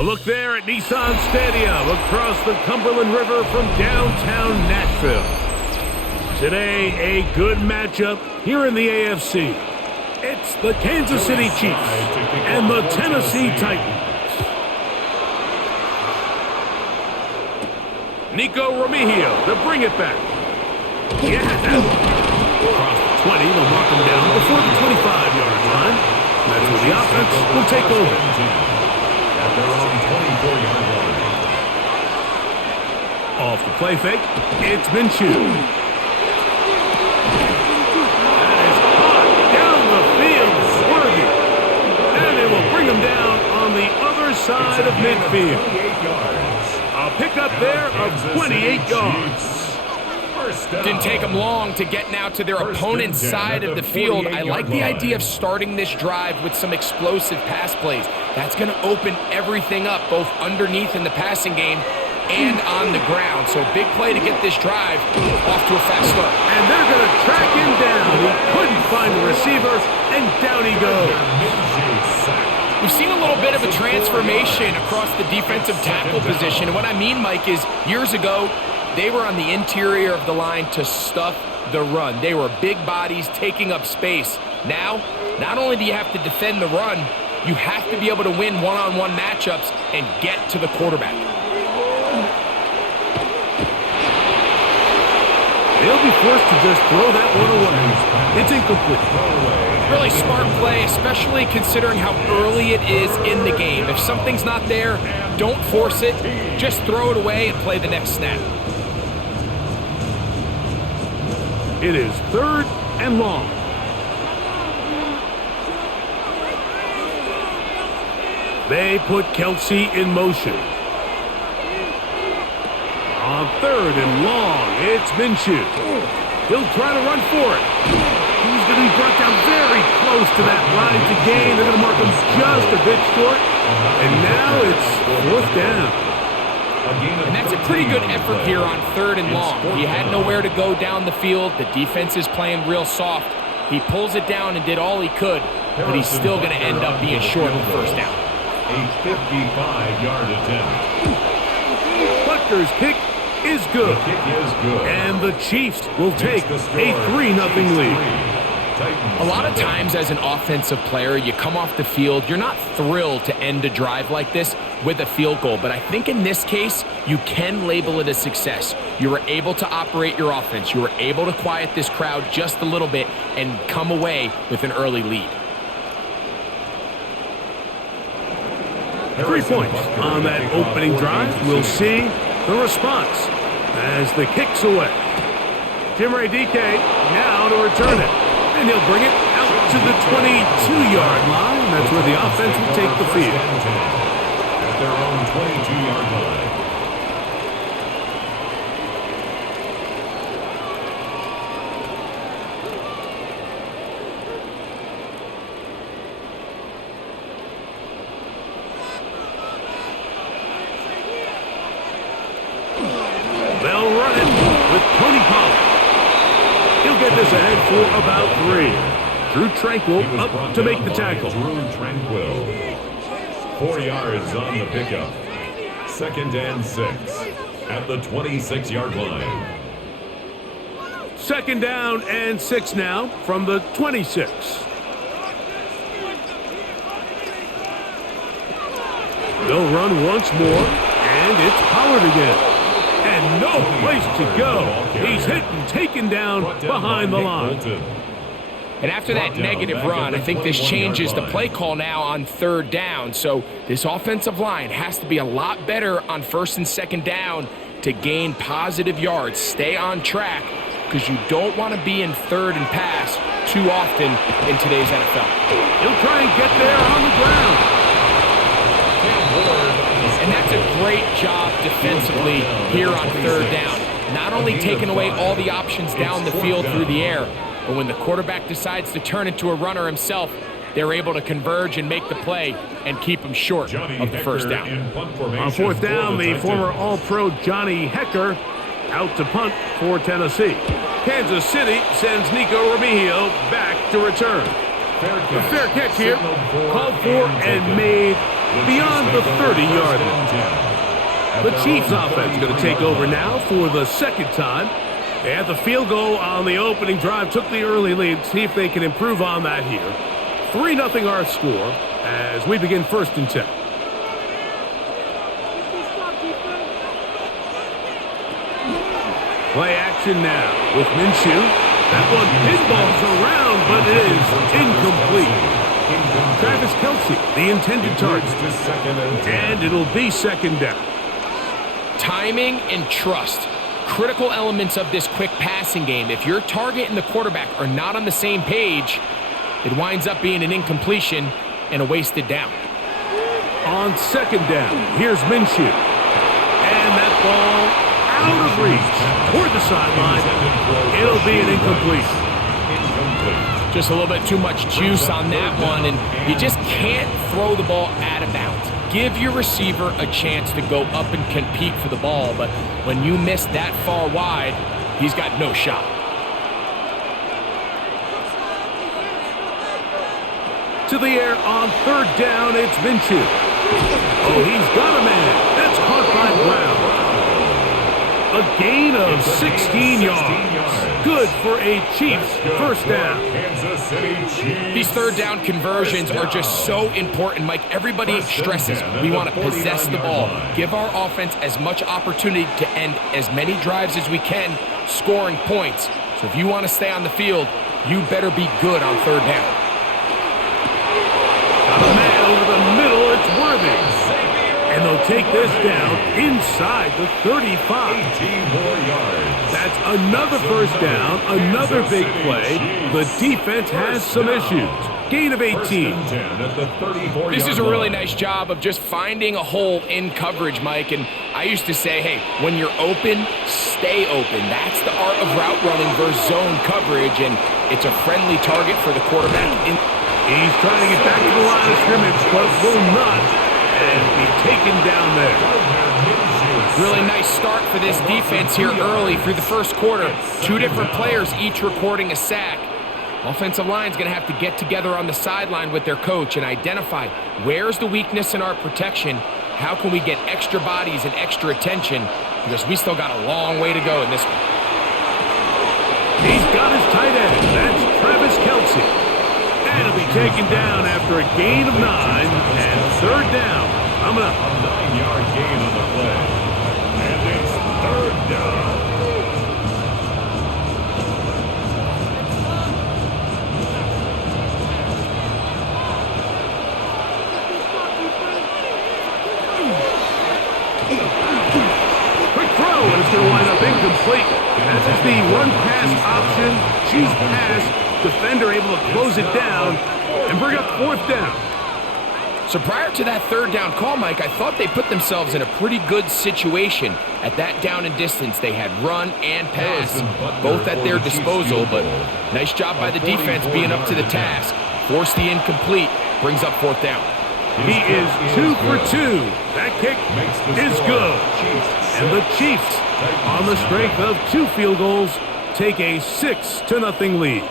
A look there at Nissan Stadium across the Cumberland River from downtown Nashville. Today, a good matchup here in the AFC. It's the Kansas City Chiefs and the Tennessee Titans. Nico Remigio to bring it back. Yeah! Across the 20, they'll mark him down before the 25-yard line. That's where the offense will take over. At their own 24-yard line. Off the play fake, it's Minshew. That is caught down the field, Worthy. And it will bring him down on the other side of midfield. A pickup there of 28 yards. Didn't take them long to get now to their opponent's side of the field. I like the idea of starting this drive with some explosive pass plays. That's going to open everything up, both underneath in the passing game and on the ground. So big play to get this drive off to a fast start. And they're going to track him down. He couldn't find the receiver, and down he goes. We've seen a little bit of a transformation across the defensive tackle position. And what I mean, Mike, is years ago, they were on the interior of the line to stuff the run. They were big bodies taking up space. Now, not only do you have to defend the run, you have to be able to win one-on-one matchups and get to the quarterback. They'll be forced to just throw that one away. It's incomplete. Really smart play, especially considering how early it is in the game. If something's not there, don't force it. Just throw it away and play the next snap. It is 3rd and long. They put Kelsey in motion. On 3rd and long, it's Minshew. He'll try to run for it. He's going to be brought down very close to that line to gain. They're going to mark him just a bit short. And now it's 4th down. And that's a pretty good effort here on 3rd and long. He had nowhere to go down the field. The defense is playing real soft. He pulls it down and did all he could, but he's still going to end up being short of the 1st down. A 55-yard attempt. Butker's kick is good. The kick is good. And the Chiefs will take a 3-0 lead. A lot of times as an offensive player, you come off the field, you're not thrilled to end a drive like this with a field goal. But I think in this case, you can label it a success. You were able to operate your offense. You were able to quiet this crowd just a little bit and come away with an early lead. 3 points on that opening drive. We'll see the response as the kick's away. Jimmy DK now to return it. And he'll bring it out to the 22-yard line. That's where the offense will take the field. At their own 22-yard line. They'll run it with Tony Pollard. He'll get this ahead for about 3. Drew Tranquil up to make the tackle. Drew Tranquil. 4 yards on the pickup. 2nd and 6 at the 26-yard line. 2nd down and 6 now from the 26. They'll run once more, and it's Pollard again. And no place to go. He's hit and taken down behind the line. And after that negative run, I think this changes the play call now on 3rd down. So this offensive line has to be a lot better on 1st and 2nd down to gain positive yards. Stay on track because you don't want to be in 3rd and pass too often in today's NFL. He'll try and get there on the ground. And that's a great job defensively here on 3rd down. Not only taking away all the options down the field through the air, but when the quarterback decides to turn into a runner himself, they're able to converge and make the play and keep him short of the 1st down. On 4th down, the former All-Pro Johnny Hecker out to punt for Tennessee. Kansas City sends Nico Remigio back to return. The fair catch here, called for and made beyond the 30-yard line. The Chiefs offense going to take over now for the second time. They had the field goal on the opening drive, took the early lead. See if they can improve on that here. 3-0 our score as we begin 1st and 10. Play action now with Minshew. That one pinballs around, but it is incomplete. Travis Kelce, the intended target. And it'll be 2nd down. Timing and trust, critical elements of this quick passing game. If your target and the quarterback are not on the same page, it winds up being an incompletion and a wasted down. On 2nd down, here's Minshew. And that ball out of reach toward the sideline. It'll be an incompletion. Just a little bit too much juice on that one, and you just can't throw the ball out of bounds. Give your receiver a chance to go up and compete for the ball, but when you miss that far wide, he's got no shot. To the air on 3rd down, it's Minshew. Oh, he's got a man. That's caught by Brown. A gain of 16 yards. Good for a Chiefs 1st down. These 3rd down conversions are just so important, Mike. Everybody stresses we want to possess the ball. Give our offense as much opportunity to end as many drives as we can, scoring points. So if you want to stay on the field, you better be good on 3rd down. Got a man over the middle. It's Worthy. And they'll take this down inside the 35. 18 more yards. That's another 1st down, another big play. The defense has some issues. Gain of 18. This is a really nice job of just finding a hole in coverage, Mike. And I used to say, hey, when you're open, stay open. That's the art of route running versus zone coverage, and it's a friendly target for the quarterback. He's trying to get back to the line of scrimmage, but will not. And be taken down there. Really nice start for this defense here early through the 1st quarter. 2 different players each recording a sack. Offensive line's going to have to get together on the sideline with their coach and identify where's the weakness in our protection. How can we get extra bodies and extra attention? Because we still got a long way to go in this one. He's got his tight end. That's Travis Kelce. And it'll be taken down after a gain of 9 and 3rd down. Coming up. A 9-yard gain on the play. And it's 3rd down. Quick throw, and it's going to wind up incomplete. That is the run-pass option. She's passed. Defender able to close it down and bring up 4th down. So prior to that 3rd down call, Mike, I thought they put themselves in a pretty good situation. At that down and distance, they had run and pass, both at their disposal, but nice job by the defense being up to the task. Forced the incomplete, brings up 4th down. He is 2 for 2. That kick is good. And the Chiefs, on the strength of 2 field goals, take a 6-0 lead.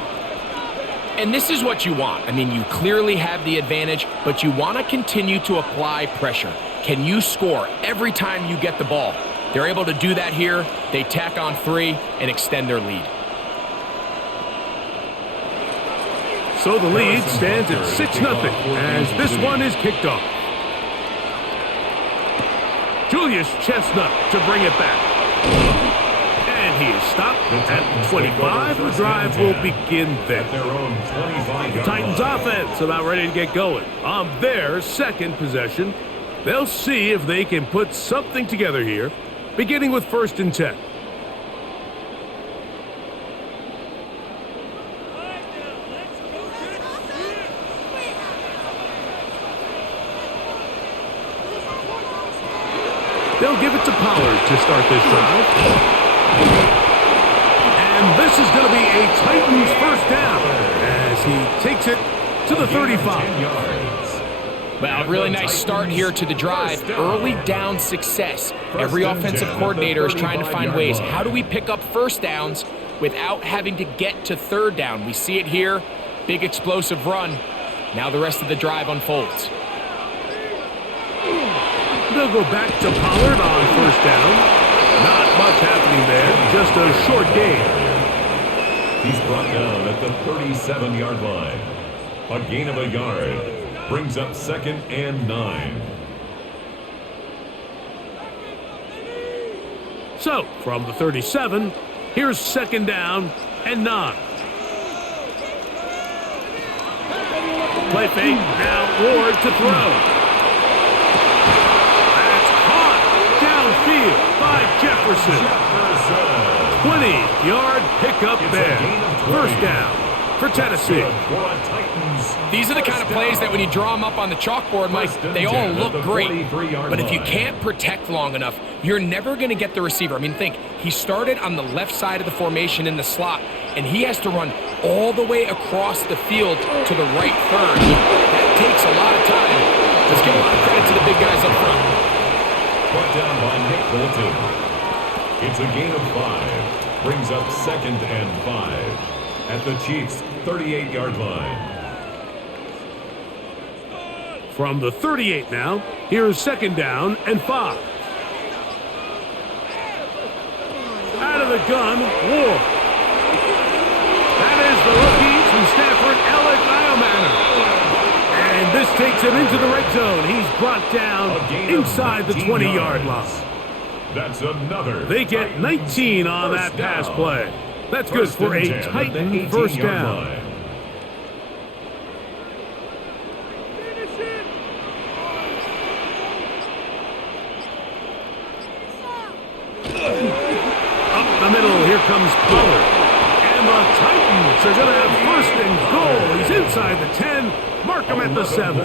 And this is what you want. I mean, you clearly have the advantage, but you want to continue to apply pressure. Can you score every time you get the ball? They're able to do that here. They tack on 3 and extend their lead. So the lead stands at 6-0 as this one is kicked off. Julius Chestnut to bring it back. And he is stopped at 25. The drive will begin there. The Titans offense about ready to get going. On their 2nd possession, they'll see if they can put something together here, beginning with 1st and 10. They'll give it to Pollard to start this drive. And this is going to be a Titans 1st down as he takes it to the 35. Well, really nice start here to the drive. Early down success. Every offensive coordinator is trying to find ways. How do we pick up 1st downs without having to get to 3rd down? We see it here. Big explosive run. Now the rest of the drive unfolds. they'll go back to Pollard on first down. Not much happening there, just a short gain. He's brought down at the 37-yard line. A gain of a yard brings up 2nd and 9. So, from the 37, here's 2nd down and 9. Play fake, now Ward to throw. That's caught downfield by Jefferson. 20-yard pickup there. First down for Tennessee. These are the kind of plays that when you draw them up on the chalkboard, Mike, they all look great. But if you can't protect long enough, you're never going to get the receiver. I mean, think, he started on the left side of the formation in the slot, and he has to run all the way across the field to the right third. That takes a lot of time. Let's give a lot of credit to the big guys up front. Brought down by Nick Bolton. It's a gain of 5. Brings up 2nd and 5 at the Chiefs' 38-yard line. From the 38 now, here's 2nd down and 5. Out of the gun, Ward. That is the rookie from Stafford, Alec Iomanner. And this takes him into the red zone. He's brought down inside the 20-yard line. That's another. They get 19 on that pass play. That's good for a Titan first down. Up the middle, here comes Pollard. And the Titans are going to have 1st and goal. He's inside the 10. Mark him at the 7.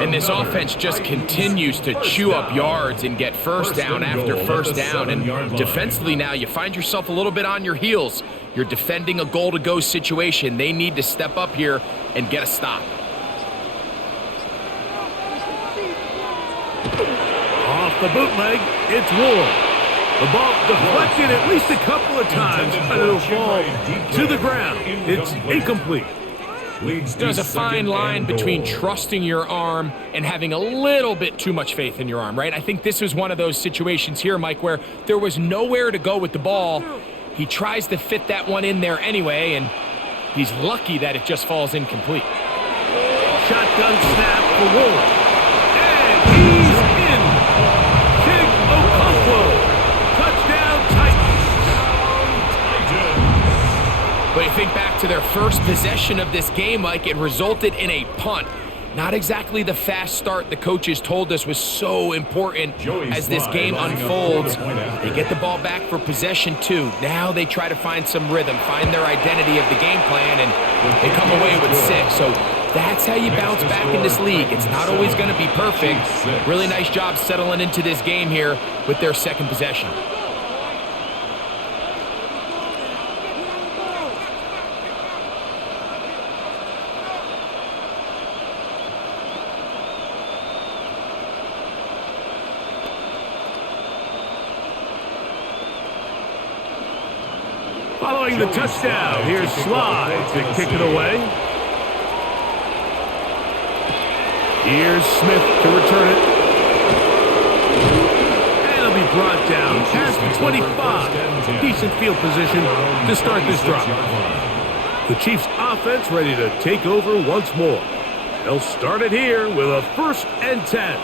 And this offense just continues to chew up yards and get first down after first down. And defensively now, you find yourself a little bit on your heels. You're defending a goal-to-go situation. They need to step up here and get a stop. Off the bootleg, it's Ward. The ball deflected at least a couple of times, but it'll fall to the ground. It's incomplete. There's a fine line between trusting your arm and having a little bit too much faith in your arm, right? I think this was one of those situations here, Mike, where there was nowhere to go with the ball. He tries to fit that one in there anyway, and he's lucky that it just falls incomplete. Shotgun snap for Ward. And he's in. Big Okonkwo. Touchdown, Titans. But you think back to their first possession of this game, Mike, it resulted in a punt. Not exactly the fast start the coaches told us was so important as this game unfolds. They get the ball back for possession 2. Now they try to find some rhythm, find their identity of the game plan, and they come away with 6. So that's how you bounce back in this league. It's not always going to be perfect. Really nice job settling into this game here with their 2nd possession. Following the touchdown, here's Slide to kick it away. Here's Smith to return it. And it'll be brought down past the 25. Decent field position to start this drive. The Chiefs' offense ready to take over once more. They'll start it here with a 1st and 10.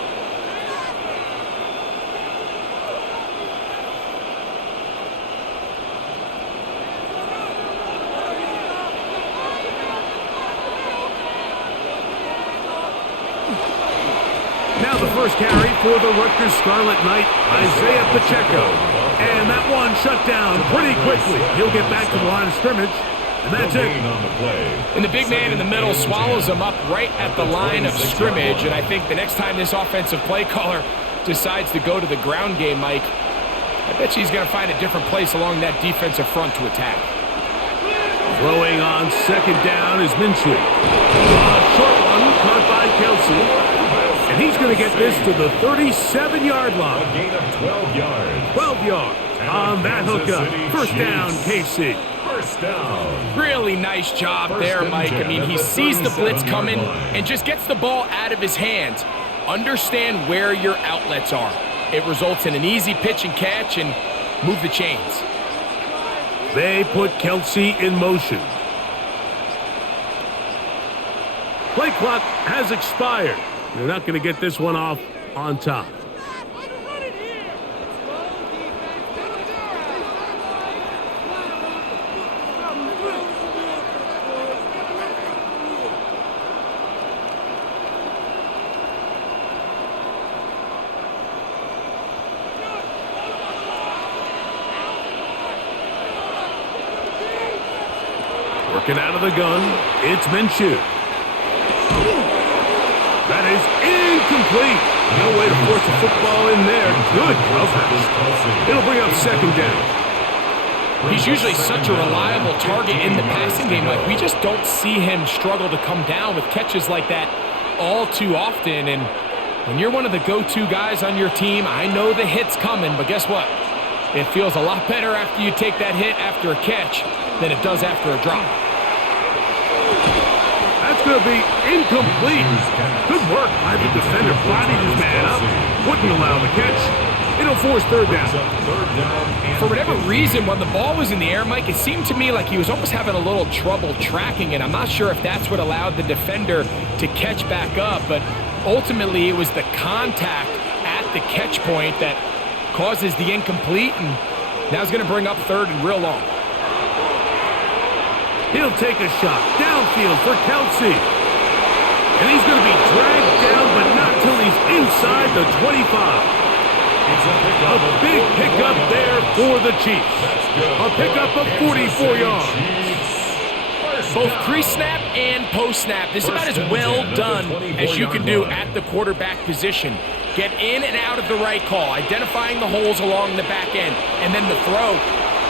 Now the first carry for the Rutgers Scarlet Knight, Isaiah Pacheco. And that one shut down pretty quickly. He'll get back to the line of scrimmage, and that's it. And the big man in the middle swallows him up right at the line of scrimmage. And I think the next time this offensive play caller decides to go to the ground game, Mike, I bet you he's going to find a different place along that defensive front to attack. Throwing on 2nd down is Minshew. A short one caught by Kelsey. And he's going to get this to the 37-yard line. A gain of 12 yards. 12 yards on that hookup. First down, KC. First down. Really nice job there, Mike. I mean, he sees the blitz coming and just gets the ball out of his hands. Understand where your outlets are. It results in an easy pitch and catch and move the chains. They put Kelsey in motion. Play clock has expired. They're not going to get this one off on top. Working out of the gun, it's Minshew. That is incomplete. No way to force a football in there. Good coverage. It'll bring up second down. He's usually such a reliable target in the passing game. Like, we just don't see him struggle to come down with catches like that all too often. And when you're one of the go-to guys on your team, I know the hit's coming, but guess what? It feels a lot better after you take that hit after a catch than it does after a drop. That's going to be incomplete. Good work by the defender. Bodied his man up. Wouldn't allow the catch. It'll force third down. For whatever reason, when the ball was in the air, Mike, it seemed to me like he was almost having a little trouble tracking it. I'm not sure if that's what allowed the defender to catch back up, but ultimately it was the contact at the catch point that causes the incomplete, and now it's going to bring up third and real long. He'll take a shot downfield for Kelsey. And he's going to be dragged down, but not till he's inside the 25. A big pickup there for the Chiefs. A pickup of 44 yards. Both pre-snap and post-snap, this is about as well done as you can do at the quarterback position. Get in and out of the right call, identifying the holes along the back end, and then the throw.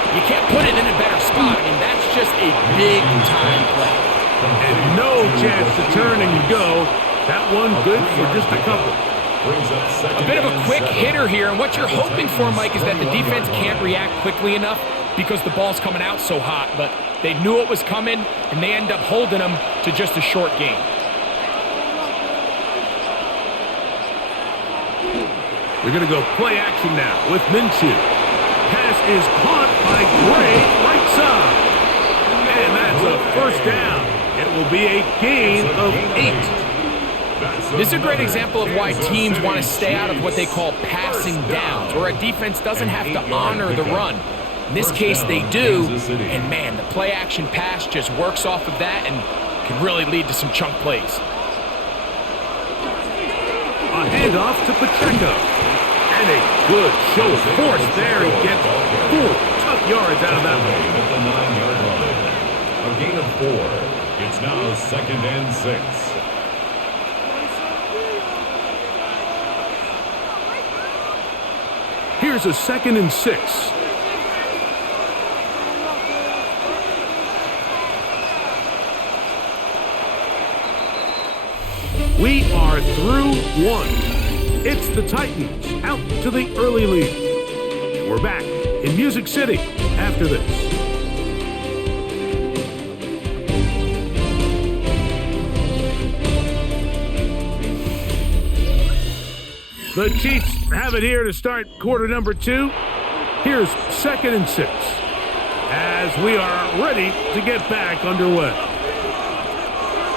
You can't put it in a better spot. I mean, that's just a big-time play. And no chance to turn and go. That one good for just a couple. A bit of a quick hitter here, and what you're hoping for, Mike, is that the defense can't react quickly enough because the ball's coming out so hot. But they knew it was coming, and they end up holding them to just a short gain. We're going to go play action now with Minshew. Pass is caught by Gray, right side. And that's a first down. It will be a gain of 8. This is a great example of why teams want to stay out of what they call passing downs, where a defense doesn't have to honor the run. In this case, they do, and man, the play-action pass just works off of that and can really lead to some chunk plays. A handoff to Pacheco. And a good show of force there. He gets 4 tough yards out of that one. At the 9-yard line. A gain of 4. It's now second and 6. Here's a second and 6. We are through 1. It's the Titans out to the early lead. And we're back in Music City after this. The Chiefs have it here to start quarter number 2. Here's second and 6 as we are ready to get back underway.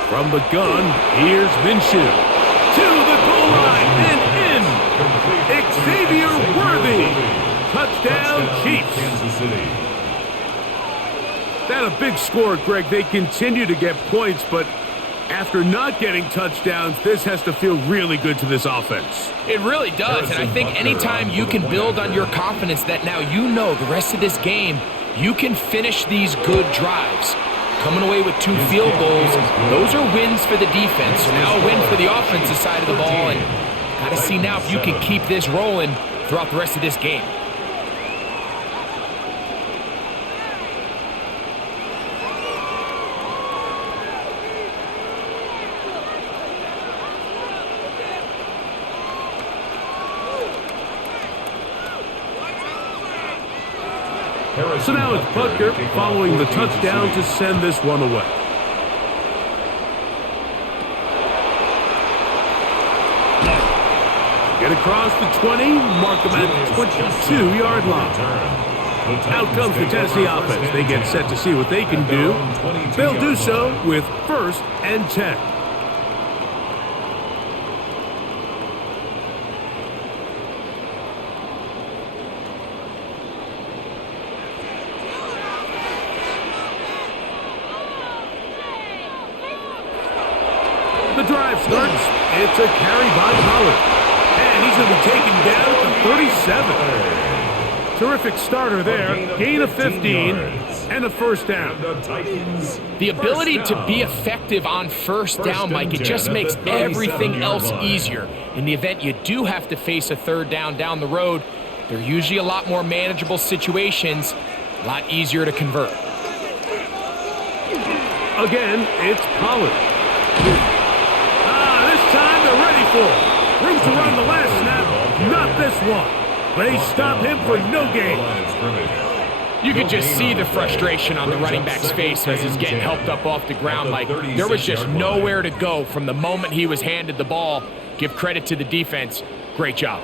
From the gun, here's Minshew. To the goal line and in. Xavier Worthy. Touchdown, Chiefs. That a big score, Greg. They continue to get points, but after not getting touchdowns, this has to feel really good to this offense. It really does, and I think anytime you can build on your confidence that now you know the rest of this game, you can finish these good drives. Coming away with 2 field goals, those are wins for the defense. So now a win for the offensive side of the ball, and got to see now if you can keep this rolling throughout the rest of this game. So now it's Butker following the touchdown to send this one away. Get across the 20, mark them at the 22-yard line. Out comes the Tennessee offense. They get set to see what they can do. They'll do so with 1st and 10. The drive starts. It's a carry by Pollard. And he's going to be taken down at the 37. Terrific starter there. Gain of 15 and a 1st down. The ability to be effective on 1st down, Mike, it just makes everything else easier. In the event you do have to face a 3rd down the road, they're usually a lot more manageable situations, a lot easier to convert. Again, it's Pollard. This time they're ready for it. Room to run the last snap, not this one. They stop him for no gain. You could just see the frustration on the running back's face as he's getting helped up off the ground. Like, there was just nowhere to go from the moment he was handed the ball. Give credit to the defense. Great job.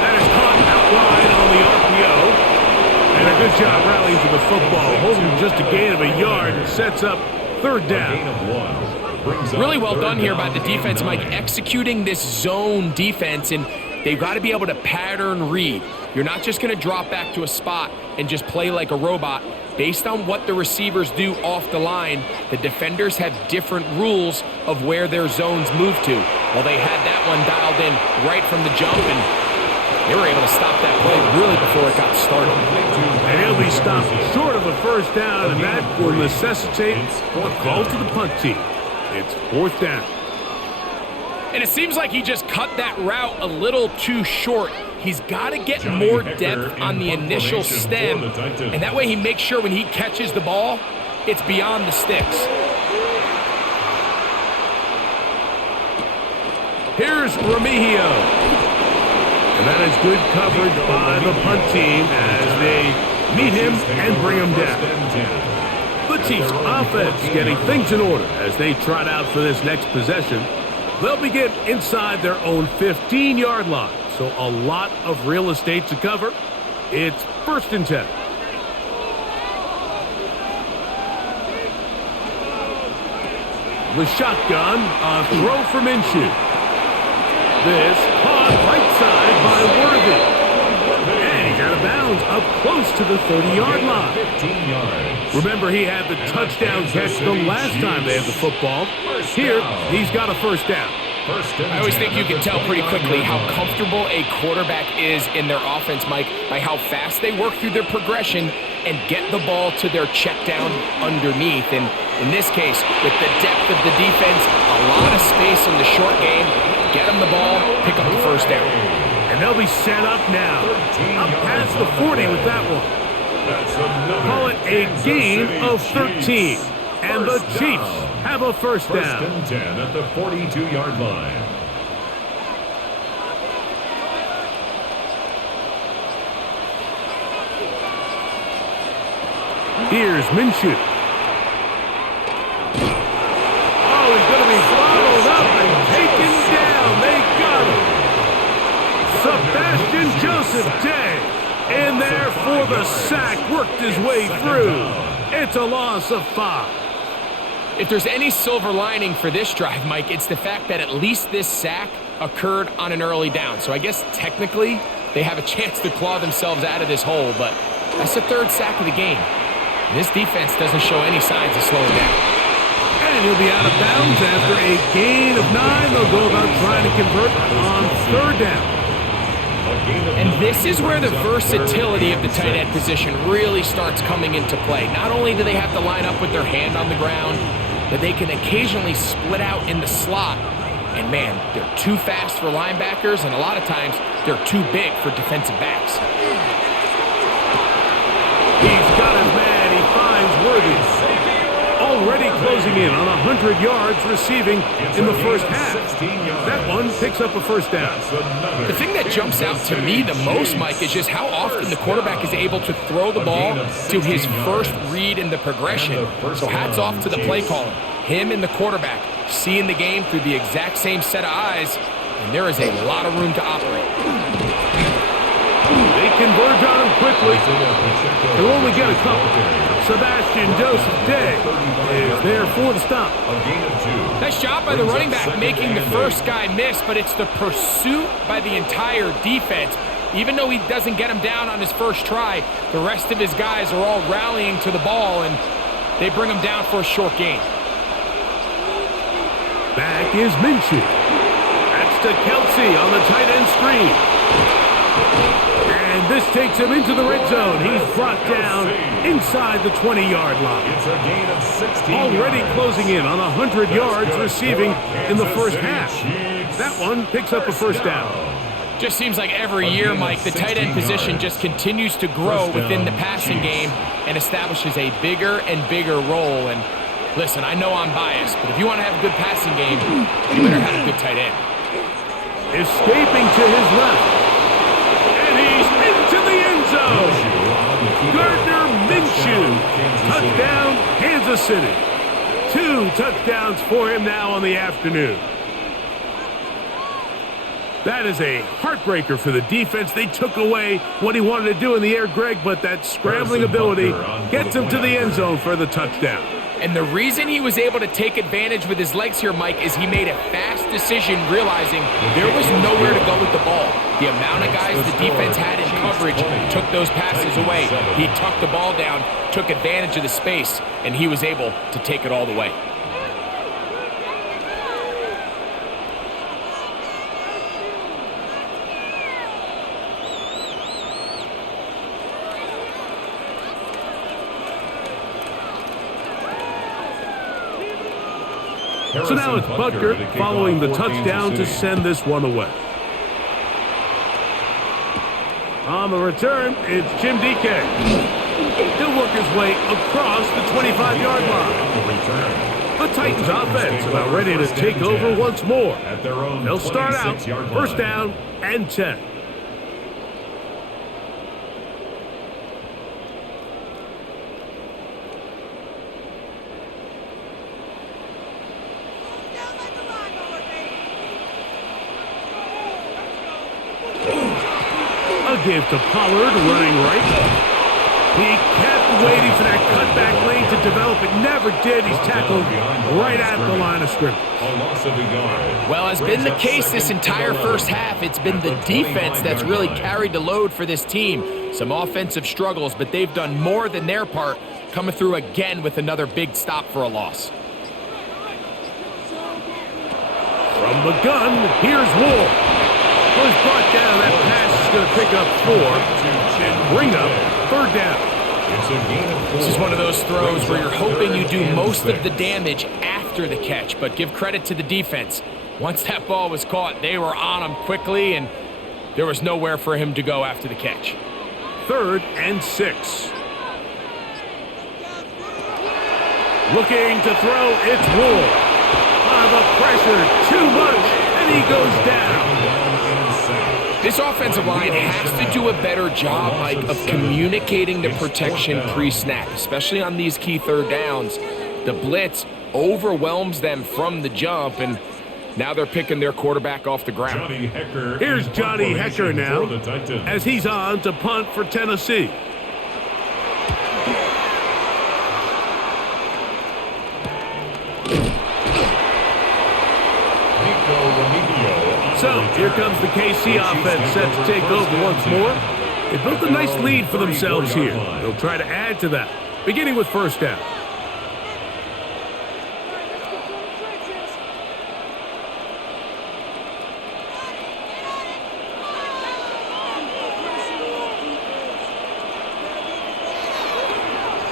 That is caught out wide on the RPO. And a good job rallying to the football. Holding just a gain of a yard and sets up 3rd down. Really well done here by the defense, Mike, executing this zone defense, and they've got to be able to pattern read. You're not just going to drop back to a spot and just play like a robot. Based on what the receivers do off the line, the defenders have different rules of where their zones move to. Well, they had that one dialed in right from the jump, and they were able to stop that play really before it got started. And he'll be stopped short of a 1st down, and that will necessitate a call to the punt team. It's 4th down. And it seems like he just cut that route a little too short. He's got to get more depth on the initial stem, and that way he makes sure when he catches the ball, it's beyond the sticks. Here's Remigio. And that is good coverage by the punt team as they meet him and bring him down. The Chiefs offense getting things in order as they trot out for this next possession. They'll begin inside their own 15-yard line, so a lot of real estate to cover. It's 1st and 10. The shotgun, a throw from Minshew. This caught right side by Worthy. And he's out of bounds up close to the 30-yard line. 15 yards. Remember, he had the touchdown catch the last time they had the football. Here, he's got a 1st down. I always think you can tell pretty quickly how comfortable a quarterback is in their offense, Mike, by how fast they work through their progression and get the ball to their check down underneath. And in this case, with the depth of the defense, a lot of space in the short game, get them the ball, pick up the 1st down. And they'll be set up now. Up past the 40 with that one. Call it a gain of 13. And the Chiefs have a 1st down. 1st and 10 at the 42-yard line. Here's Minshew. Oh, he's going to be throttled up and taken down. They got him. Sebastian Joseph Day in there for the sack. Worked his way through. It's a loss of 5. If there's any silver lining for this drive, Mike, it's the fact that at least this sack occurred on an early down. So I guess technically they have a chance to claw themselves out of this hole, but that's the 3rd sack of the game. And this defense doesn't show any signs of slowing down. And he'll be out of bounds after a gain of 9. They'll go about trying to convert on 3rd down. And this is where the versatility of the tight end position really starts coming into play. Not only do they have to line up with their hand on the ground, but they can occasionally split out in the slot. And man, they're too fast for linebackers, and a lot of times they're too big for defensive backs. He's got his man. He finds Worthy. Already closing in on 100 yards receiving in the first half. That one picks up a first down. The thing that jumps out to me the most, Mike, is just how often the quarterback is able to throw the ball to his first read in the progression. So hats off to the play caller. Him and the quarterback seeing the game through the exact same set of eyes, and there is a lot of room to operate. They converge on him quickly. He'll only get a couple. Sebastian Joseph Day is there for the stop. Nice job by the running back making the first guy miss, but it's the pursuit by the entire defense. Even though he doesn't get him down on his first try, the rest of his guys are all rallying to the ball, and they bring him down for a short gain. Back is Minshew. That's to Kelsey on the tight end screen. And this takes him into the red zone. He's brought down inside the 20-yard line. It's a gain of 16 Already yards. closing in on 100 yards receiving in the first half. That one picks up a first down. Just seems like every year, Mike, the tight end position just continues to grow within the passing game and establishes a bigger and bigger role. And listen, I know I'm biased, but if you want to have a good passing game, you better have a good tight end. Escaping to his left. And he's into the end zone. Gardner Minshew. Touchdown, Kansas City. 2 touchdowns for him now on the afternoon. That is a heartbreaker for the defense. They took away what he wanted to do in the air, Greg, but that scrambling ability gets him to the end zone for the touchdown. And the reason he was able to take advantage with his legs here, Mike, is he made a fast decision realizing there was nowhere to go with the ball. The amount of guys the defense had in coverage took those passes away. He tucked the ball down, took advantage of the space, and he was able to take it all the way. So now it's Butker following the touchdown to send this one away. On the return, it's Jim DK. He'll work his way across the 25-yard line. The Titans offense about ready to take over once more. They'll start out first down and 10. Give to Pollard, running right. He kept waiting for that cutback lane to develop. It never did. He's tackled right at the line of scrimmage. Well, as been the case this entire first half, it's been the defense that's really carried the load for this team. Some offensive struggles, but they've done more than their part, coming through again with another big stop for a loss. From the gun, here's Ward. Was brought down. That pass is going to pick up 4 and bring up third down. This is one of those throws where you're hoping you do most of the damage after the catch, but give credit to the defense. Once that ball was caught, they were on him quickly, and there was nowhere for him to go after the catch. 3rd and 6. Looking to throw, it's Ward. The pressure, too much, and he goes down. This offensive line has to do a better job, Mike, of communicating the protection pre-snap, especially on these key third downs. The blitz overwhelms them from the jump, and now they're picking their quarterback off the ground. Here's Johnny Hecker now, as he's on to punt for Tennessee. So, here comes the KC offense set to take over once more. They built a nice lead for themselves here. They'll try to add to that, beginning with first down.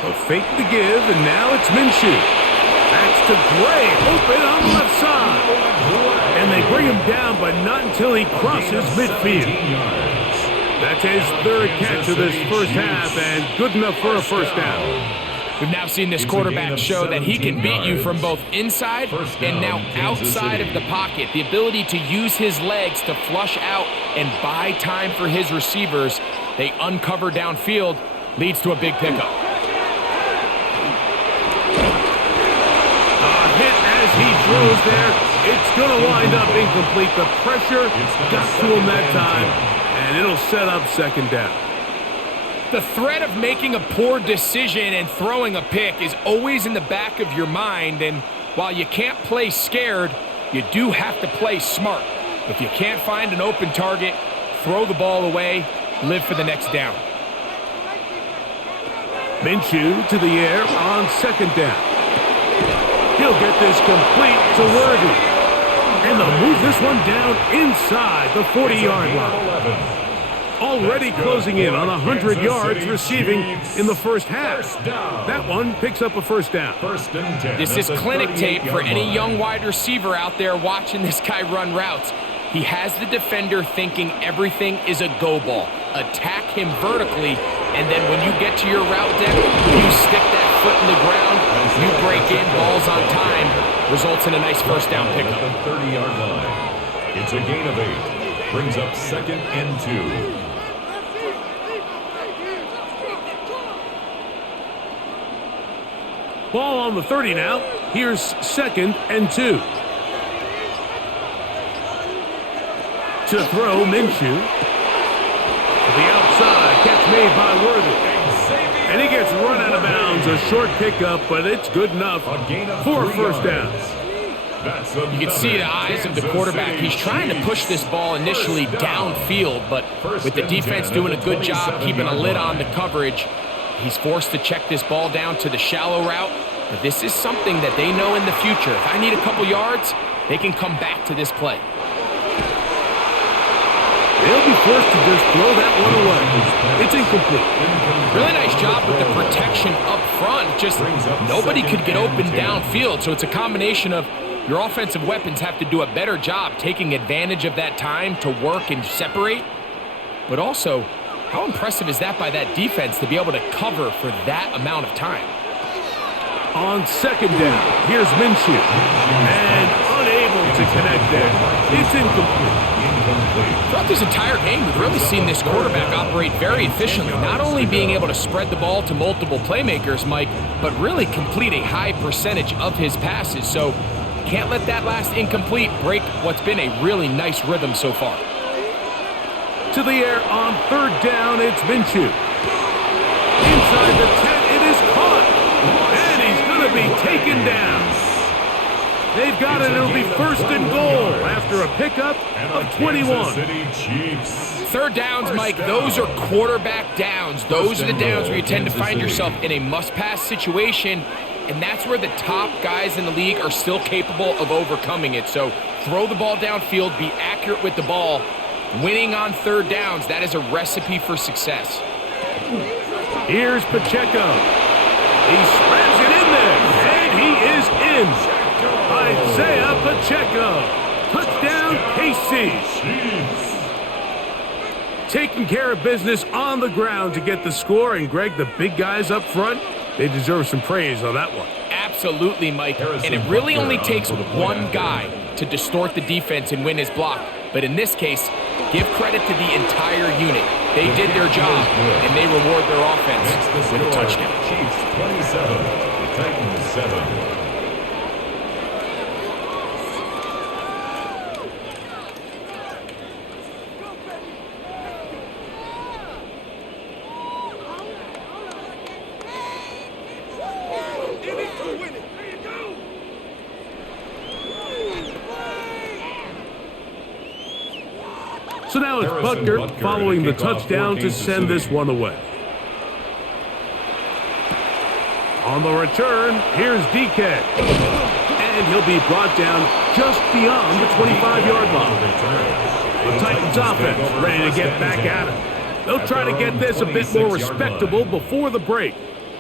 They'll fake the give, and now it's Minshew. That's to Gray, open on the left side. And they bring him down, but not until he crosses midfield. That's his 3rd catch of this first half, and good enough for a first down. We've now seen this It's a gain quarterback of show that he can 17 beat you yards. from both inside First and down, now Kansas outside City. of the pocket. The ability to use his legs to flush out and buy time for his receivers. They uncover downfield, leads to a big pickup. Hit as he throws there. It's going to wind up incomplete. The pressure got to him that time, and it'll set up second down. The threat of making a poor decision and throwing a pick is always in the back of your mind, and while you can't play scared, you do have to play smart. If you can't find an open target, throw the ball away, live for the next down. Minshew to the air on second down. He'll get this complete to Worthy. And they'll move this one down inside the 40-yard line. Already closing in on 100 yards receiving in the first half. That one picks up a first down. First and 10. This is clinic tape for any young wide receiver out there watching this guy run routes. He has the defender thinking everything is a go ball. Attack him vertically, and then when you get to your route depth, you stick that foot in the ground, you break in, balls on time, results in a nice first down pickup. At the 30-yard line. It's a gain of 8. Brings up second and 2. Ball on the 30 now. Here's second and 2. To throw, Minshew. To the outside, catch made by Worthy. And he gets run out of bounds. A short pickup, but it's good enough for a first down. You can see the eyes of the quarterback. He's trying to push this ball initially downfield, but with the defense doing a good job keeping a lid on the coverage, he's forced to check this ball down to the shallow route. But this is something that they know in the future. If I need a couple yards, they can come back to this play. They'll be forced to just throw that one away. It's incomplete. Really nice job with the protection up front. Just nobody could get open downfield. So it's a combination of your offensive weapons have to do a better job taking advantage of that time to work and separate. But also, how impressive is that by that defense to be able to cover for that amount of time? On second down, here's Minshew. And unable to connect there. It's incomplete. Throughout this entire game, we've really seen this quarterback operate very efficiently, not only being able to spread the ball to multiple playmakers, Mike, but really complete a high percentage of his passes. So can't let that last incomplete break what's been a really nice rhythm so far. To the air on third down, it's Minshew. Inside the 10, it is caught. And he's going to be taken down. They've got it. It'll be first and goal after a pickup of 21. Third downs, Mike, those are quarterback downs. Those are the downs where you tend to find yourself in a must-pass situation, and that's where the top guys in the league are still capable of overcoming it. So throw the ball downfield, be accurate with the ball. Winning on third downs, that is a recipe for success. Here's Pacheco. He slams it in there, and he is in. Isaiah Pacheco. Touchdown, KC. Taking care of business on the ground to get the score. And, Greg, the big guys up front, they deserve some praise on that one. Absolutely, Mike. And it really only takes one guy to distort the defense and win his block. But in this case, give credit to the entire unit. They did their job, and they reward their offense with a touchdown. Chiefs 27, Titans 7. So now it's Butker following the touchdown to send this one away. On the return, here's DK. And he'll be brought down just beyond the 25-yard line. The Titans offense ready to get back at it. They'll try to get this a bit more respectable before the break.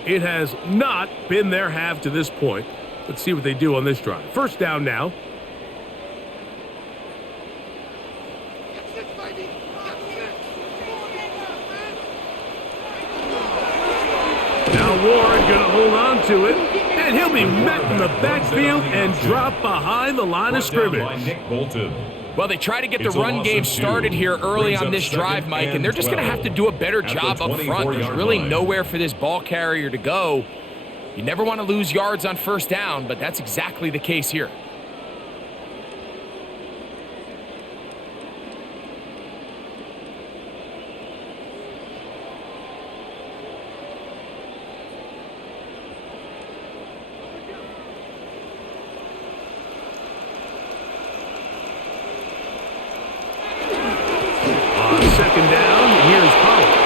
It has not been their half to this point. Let's see what they do on this drive. First down now. Now Warren going to hold on to it, and he'll be met in the backfield and dropped behind the line of scrimmage. Well, they try to get the run game started here early on this drive, Mike, and they're just going to have to do a better job up front. There's really nowhere for this ball carrier to go. You never want to lose yards on first down, but that's exactly the case here. Second down, here's Pollard.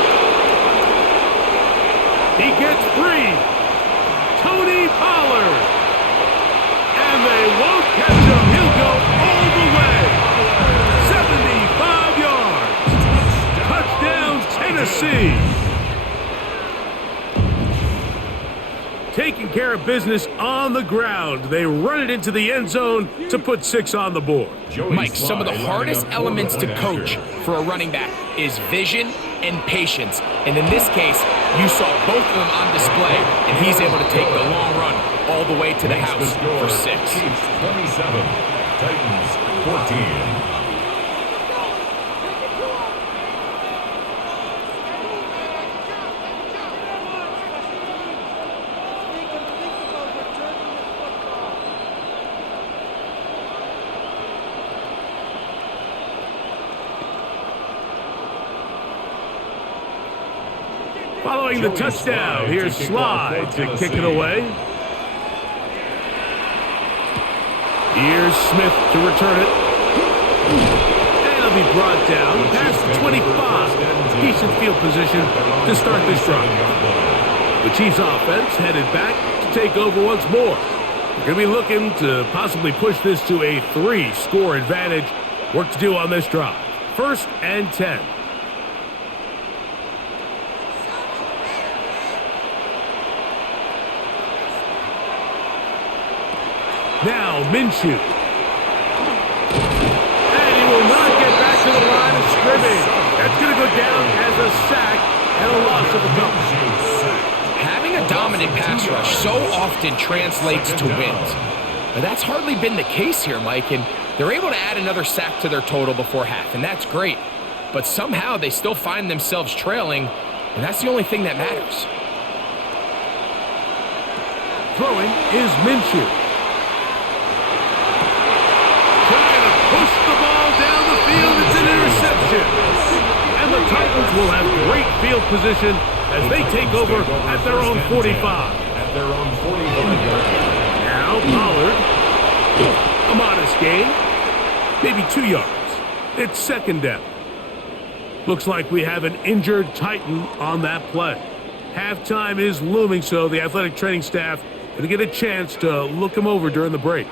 He gets free. Tony Pollard. And they won't catch him. He'll go all the way. 75 yards. Touchdown, Tennessee. Taking care of business on the ground. They run it into the end zone to put 6 on the board. Mike, some of the hardest elements to coach for a running back is vision and patience. And in this case, you saw both of them on display, and he's able to take the long run all the way to the house for 6. Chiefs 27, Titans 14. Following the touchdown, here's Slide to kick it away. Here's Smith to return it. And it'll be brought down past the 25. Decent field position to start this drive. The Chiefs offense headed back to take over once more. They're going to be looking to possibly push this to a 3-score advantage. Work to do on this drive. 1st and 10. Now Minshew. And he will not get back to the line of scrimmage. That's going to go down as a sack and a loss of a couple. Having a dominant pass rush so often translates to wins. But that's hardly been the case here, Mike, and they're able to add another sack to their total before half, and that's great. But somehow they still find themselves trailing, and that's the only thing that matters. Throwing is Minshew. Push the ball down the field. It's an interception. And the Titans will have great field position as they take over at their own 45. Now Pollard. A modest gain. Maybe 2 yards. It's 2nd down. Looks like we have an injured Titan on that play. Halftime is looming, so the athletic training staff going to get a chance to look him over during the break.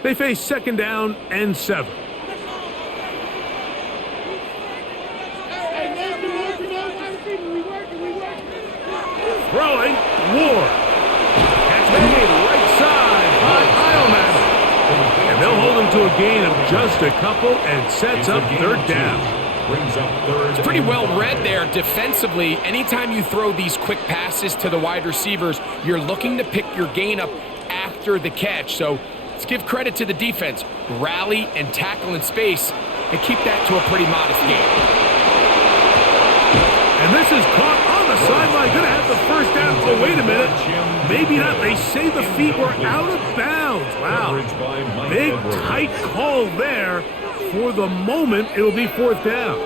They face 2nd down and 7. Throwing, Ward. Catch made right side by Heilman. And they'll hold him to a gain of just a couple and sets up 3rd down. It's pretty well read there defensively. Anytime you throw these quick passes to the wide receivers, you're looking to pick your gain up after the catch. So let's give credit to the defense. Rally and tackle in space and keep that to a pretty modest gain. And this is caught on the sideline. Going to have the 1st down. Oh, wait a minute. Maybe not. They say the feet were out of bounds. Wow. Big, tight call there. For the moment, it'll be 4th down.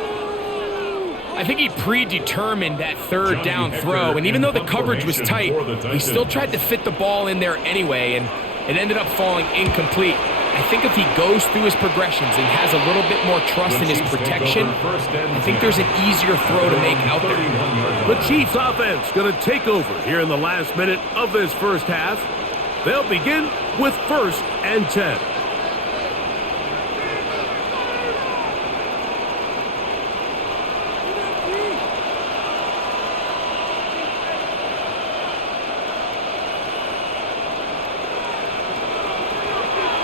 I think he predetermined that 3rd down throw, and even though the coverage was tight, he still tried to fit the ball in there anyway, and it ended up falling incomplete. I think if he goes through his progressions and has a little bit more trust in his protection, I think there's an easier throw to make out there. The Chiefs offense going to take over here in the last minute of this first half. They'll begin with 1st and 10.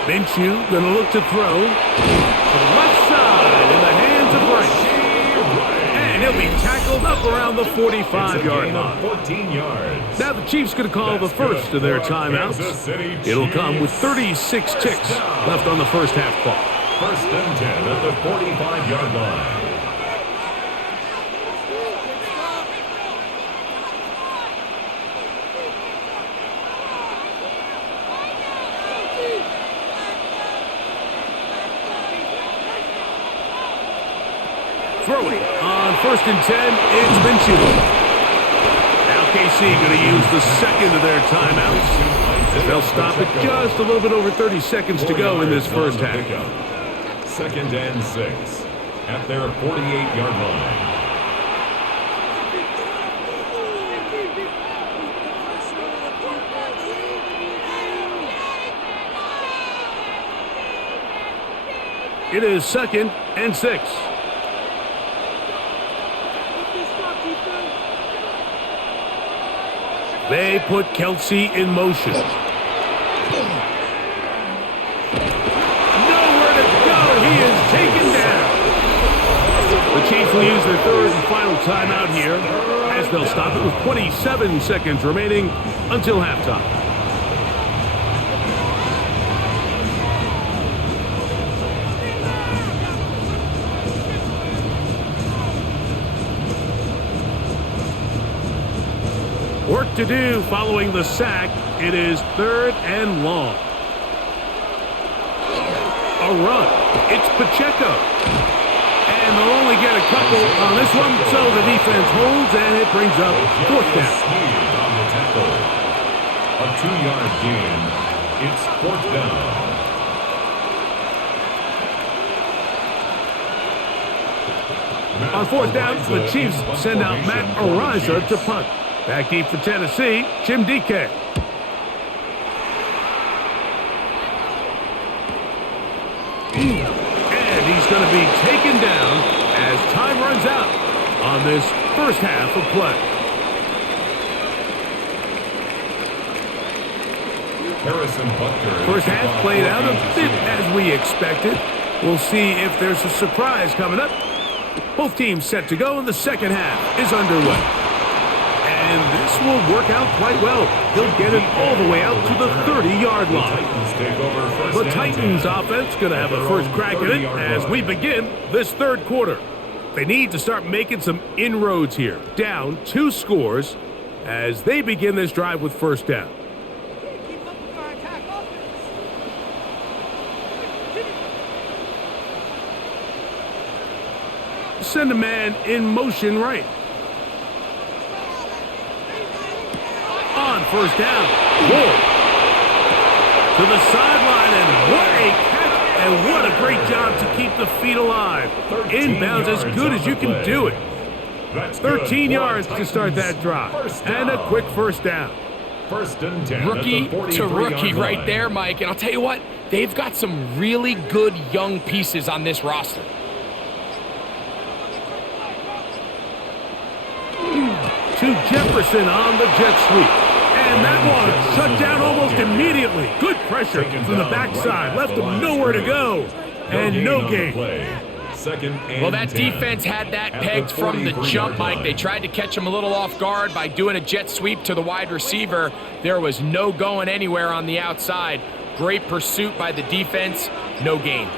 Minshew going to look to throw. To the left side in the hands of Rice. And he'll be tackled up around the 45-yard line. 14 yards. Now the Chiefs going to call the first of their timeouts. It'll come with 36 ticks left on the first half clock. First and 10 at the 45-yard line. Throwing on first and 10, it's Minshew. Now KC going to use the second of their timeouts. They'll stop it just a little bit over 30 seconds to go in this first half. Second and 6 at their 48-yard line. It is second and 6. They put Kelsey in motion. Nowhere to go. He is taken down. The Chiefs will use their third and final timeout here as they'll stop it with 27 seconds remaining until halftime. Work to do following the sack. It is third and long. A run. It's Pacheco. And they'll only get a couple on this one, so the defense holds, and it brings up fourth down. On the tackle. A 2-yard gain. It's fourth down. On fourth down, the Chiefs send out Matt Ariza to punt. Back deep for Tennessee, Jim DK. And he's going to be taken down as time runs out on this first half of play. Harrison Butker. First half played out a bit as we expected. We'll see if there's a surprise coming up. Both teams set to go, and the second half is underway. And this will work out quite well. He'll get it all the way out to the 30-yard line. The Titans offense going to have a first crack at it as we begin this third quarter. They need to start making some inroads here. Down 2 scores as they begin this drive with first down. Send a man in motion right. On first down, Ward to the sideline, and what a catch, and what a great job to keep the feet alive. Inbounds as good as you can do it. 13 yards to start that drive, and a quick first down. First and 10. Rookie to rookie right there, Mike. And I'll tell you what, they've got some really good young pieces on this roster. To Jefferson on the jet sweep. And that one shut down almost immediately. Good pressure from the backside. Left him nowhere to go. And no gain. Well, that defense had that pegged from the jump, Mike. They tried to catch him a little off guard by doing a jet sweep to the wide receiver. There was no going anywhere on the outside. Great pursuit by the defense. No gain.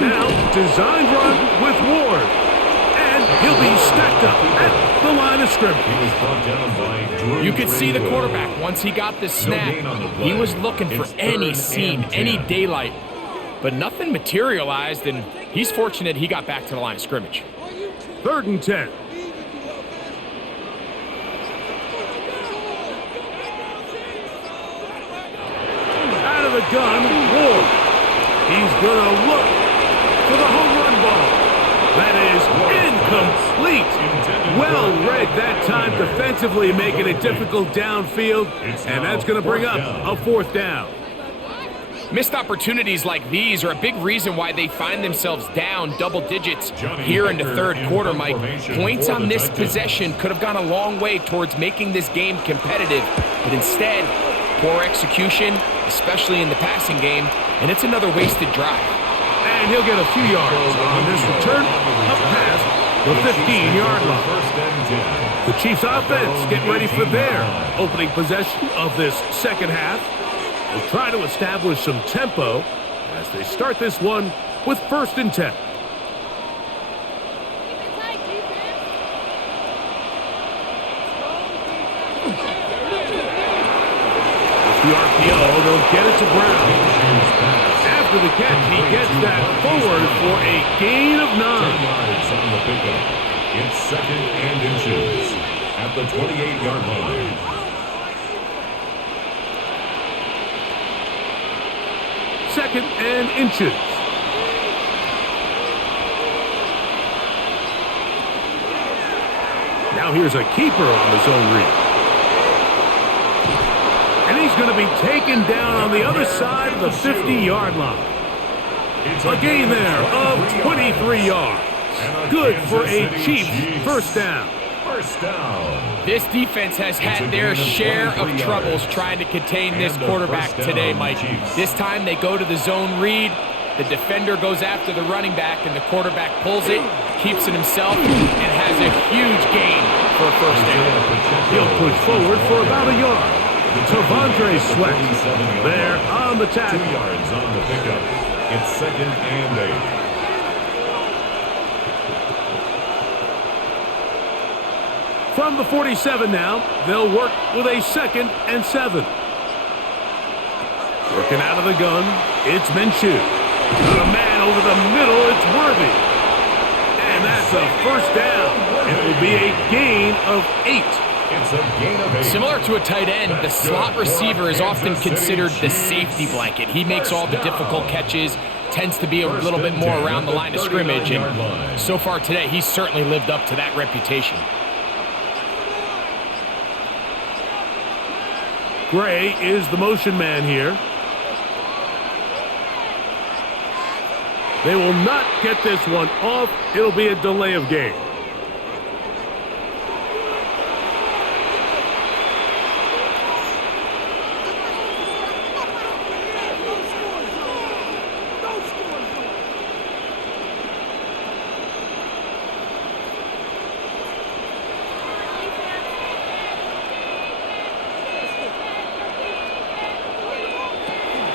Now, designed run with Ward. And he'll be stacked up at the line of scrimmage. You could see the quarterback, once he got the snap, he was looking for any seam, any daylight. But nothing materialized, and he's fortunate he got back to the line of scrimmage. Third and 10. Out of the gun, Ward. He's going to look for the home run ball. That is incomplete. Well read that time defensively, making it difficult downfield, and that's going to bring up a fourth down. Missed opportunities like these are a big reason why they find themselves down double digits here in the third quarter, Mike. Points on this possession could have gone a long way towards making this game competitive, but instead, poor execution, especially in the passing game, and it's another wasted drive. And he'll get a few yards on this return up past the 15-yard line. The Chiefs offense getting ready for their opening possession of this second half. They'll try to establish some tempo as they start this one with 1st and 10. The RPO, they'll get it to Brown. After the catch, he gets that forward for a gain of 9. 10 yards on the pickup. It's 2nd and inches at the 28-yard line. Second and inches. Now here's a keeper on the zone read. And he's going to be taken down on the other side of the 50-yard line. A gain there of 23 yards. Good for a Chiefs first down. This defense has had their share of troubles trying to contain this quarterback today, Mike. This time they go to the zone read. The defender goes after the running back, and the quarterback pulls it, keeps it himself, and has a huge gain for a first down. He'll push forward for about a yard. Tavondre Sweat there on the tackle. 2 yards on the pickup. It's 2nd and 8. From the 47 now, they'll work with a 2nd and 7. Working out of the gun, it's Minshew. Got a man over the middle, it's Worthy. And that's a first down. It will be a gain of 8. It's a gain of 8. Similar to a tight end, the slot receiver is often considered the safety blanket. He makes all the difficult catches, tends to be a little bit more around the line of scrimmage, and so far today, he's certainly lived up to that reputation. Gray is the motion man here. They will not get this one off. It'll be a delay of game.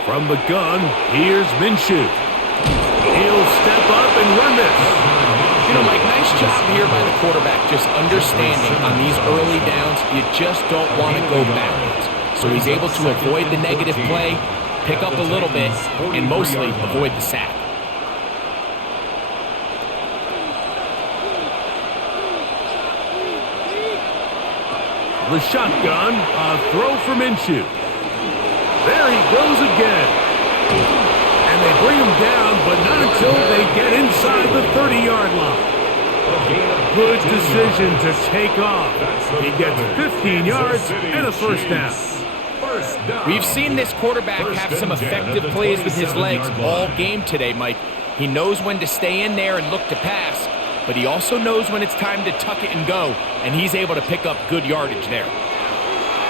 From the gun, here's Minshew. He'll step up and run this. You know, Mike, nice job here by the quarterback, just understanding on these early downs, you just don't want to go backwards. So he's able to avoid the negative play, pick up a little bit, and mostly avoid the sack. The shotgun, a throw for Minshew. There he goes again. And they bring him down, but not until they get inside the 30-yard line. Good decision to take off. He gets 15 yards and a first down. We've seen this quarterback have some effective plays with his legs all game today, Mike. He knows when to stay in there and look to pass, but he also knows when it's time to tuck it and go, and he's able to pick up good yardage there.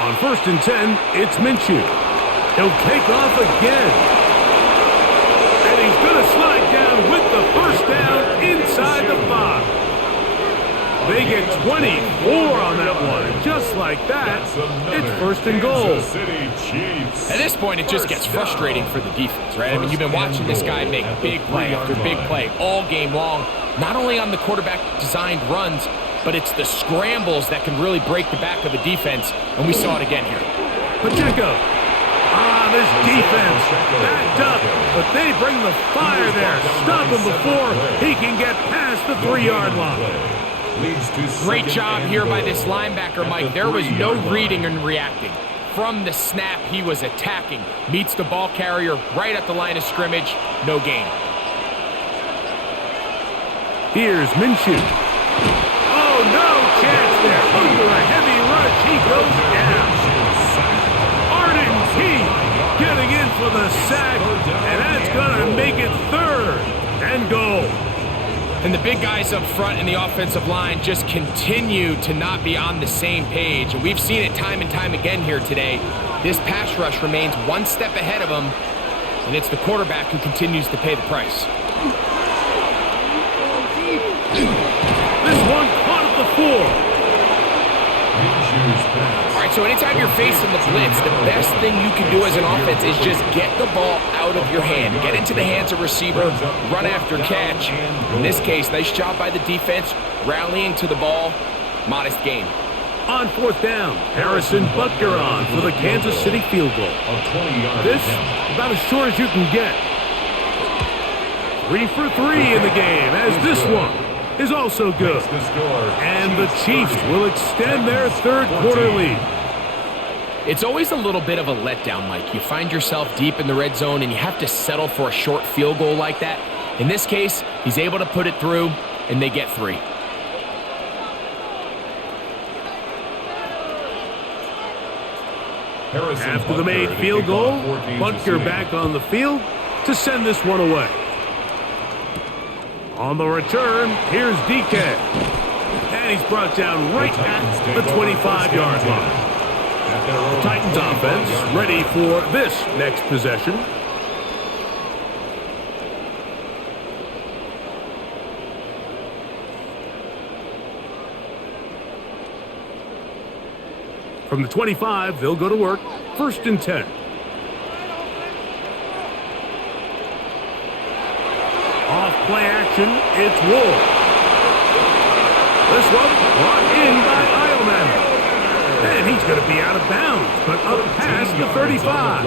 On 1st and 10, it's Minshew. He'll take off again. And he's going to slide down with the first down inside the 5. They get 24 on that one. Just like that, it's 1st and goal. At this point, it just gets frustrating for the defense, right? I mean, you've been watching this guy make big play after big play all game long, not only on the quarterback-designed runs, but it's the scrambles that can really break the back of the defense, and we saw it again here. Pacheco. This defense backed up, but they bring the fire there. Stop him before he can get past the 3-yard line. Great job here by this linebacker, Mike. There was no reading and reacting. From the snap, he was attacking. Meets the ball carrier right at the line of scrimmage. No gain. Here's Minshew. Oh, no chance there. Under a heavy rush, he goes down. Getting in for the sack, and that's going to make it 3rd and goal. And the big guys up front in the offensive line just continue to not be on the same page. And we've seen it time and time again here today. This pass rush remains one step ahead of them, and it's the quarterback who continues to pay the price. This one caught at the 4. All right, so anytime you're facing the blitz, the best thing you can do as an offense is just get the ball out of your hand. Get into the hands of receiver, run after catch. In this case, nice job by the defense, rallying to the ball. Modest gain. On 4th down, Harrison Butker on for the Kansas City field goal. This, about as short as you can get. 3 for 3 in the game, as this one is also good. And the Chiefs will extend their third quarter lead. It's always a little bit of a letdown, Mike. You find yourself deep in the red zone and you have to settle for a short field goal like that. In this case, he's able to put it through, and they get 3. After the made field goal, Butker back on the field to send this one away. On the return, here's DK. And he's brought down right at the 25-yard line. The Titans offense ready for this next possession. From the 25, they'll go to work. 1st and 10. Off play action, it's Ward. This one brought in by Eilman. And he's going to be out of bounds, but up past the 35.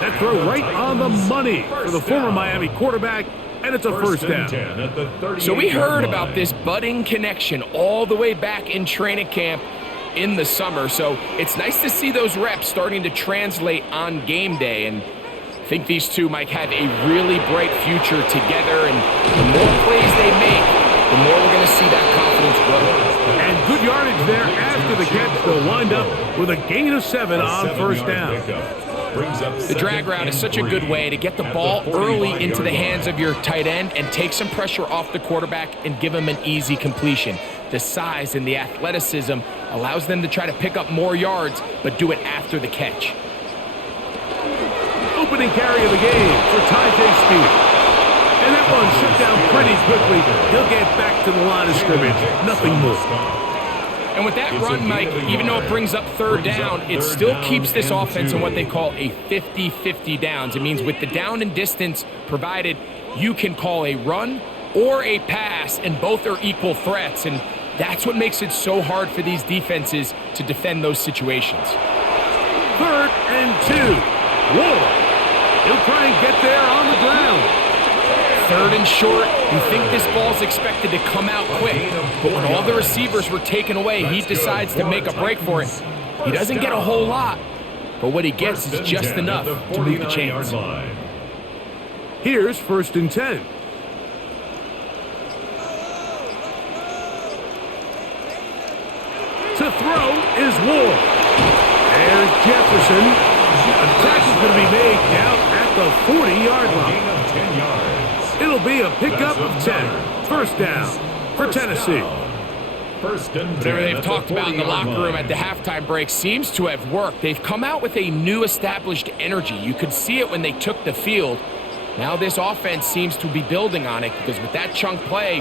That throw right on the money for the former Miami quarterback, and it's a 1st down. So we heard about this budding connection all the way back in training camp in the summer. So it's nice to see those reps starting to translate on game day. And I think these two might have a really bright future together, and the more plays they make, the more we're going to see that confidence grow. And good yardage there after the catch. They'll wind up with a gain of 7 on 1st down. The drag route is such a good way to get the ball early into the hands of your tight end and take some pressure off the quarterback and give him an easy completion. The size and the athleticism allows them to try to pick up more yards, but do it after the catch. Opening carry of the game for Tyjae Speed. And that one shut down pretty quickly. He'll get back to the line of scrimmage. Nothing more. And with that run, Mike, even though it brings up 3rd down, it still keeps this offense in what they call a 50-50 downs. It means with the down and distance provided, you can call a run or a pass, and both are equal threats. And that's what makes it so hard for these defenses to defend those situations. 3rd and 2. Whoa. He'll try and get there on the ground. 3rd and short. You think this ball's expected to come out quick, but when all the receivers were taken away, he decides to make a break for it. He doesn't get a whole lot, but what he gets is just enough to move the chains. Here's 1st and 10. To throw is Ward. There's Jefferson. A tackle's going to be made down at the 40-yard line. 10 yards. It'll be a pickup of 10. 1st down for Tennessee. Whatever they've talked about in the locker room at the halftime break seems to have worked. They've come out with a new established energy. You could see it when they took the field. Now this offense seems to be building on it, because with that chunk play,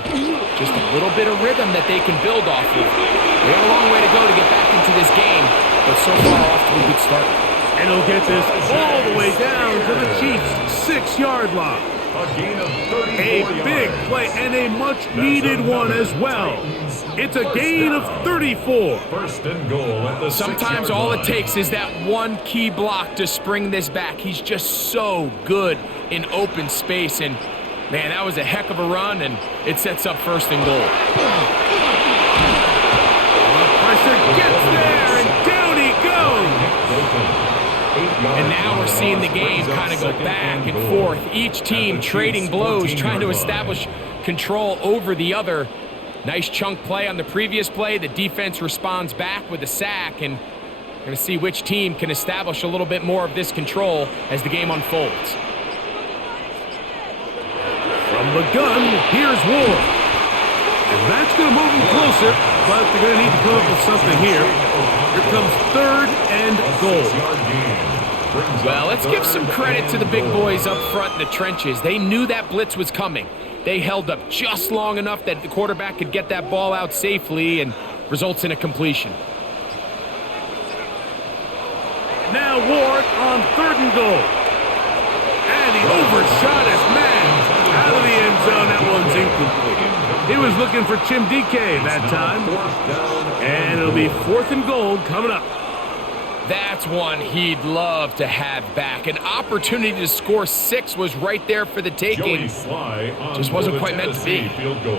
just a little bit of rhythm that they can build off of. They have a long way to go to get back into this game, but so far off to a good start. And he'll get this all the way down to the Chiefs' 6-yard line. A big play and a much-needed one as well. It's a gain of 34. 1st and goal at the 6-yard line. Sometimes all it takes is that one key block to spring this back. He's just so good in open space, and man, that was a heck of a run, and it sets up 1st and goal. Pressure gets there, and down he goes. And now we're seeing the game kind of go back and forth. Each team trading blows, trying to establish control over the other. Nice chunk play on the previous play. The defense responds back with a sack, and we're going to see which team can establish a little bit more of this control as the game unfolds. From the gun, here's Ward. And that's going to move him closer, but they're going to need to come up with something here. Here comes 3rd and goal. Well, let's give some credit to the big boys up front in the trenches. They knew that blitz was coming. They held up just long enough that the quarterback could get that ball out safely and results in a completion. Now Ward on 3rd and goal. And he overshot his man out of the end zone. That one's incomplete. He was looking for Chimdike that time. And it'll be 4th and goal coming up. That's one he'd love to have back. An opportunity to score 6 was right there for the taking. Just wasn't quite meant to be. Field goal.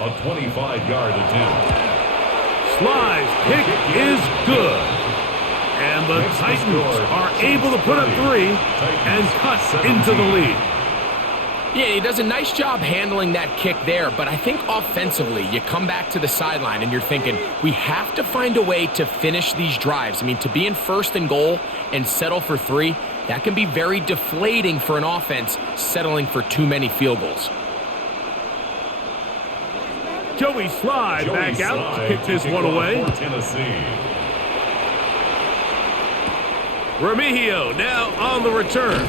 A 25-yard attempt. Sly's kick is good. And the Titans are able to put up 3 and cut into the lead. Yeah, he does a nice job handling that kick there, but I think offensively, you come back to the sideline and you're thinking, we have to find a way to finish these drives. I mean, to be in 1st and goal and settle for 3, that can be very deflating for an offense settling for too many field goals. Joey Sly back out to kick this one away. Remigio now on the return.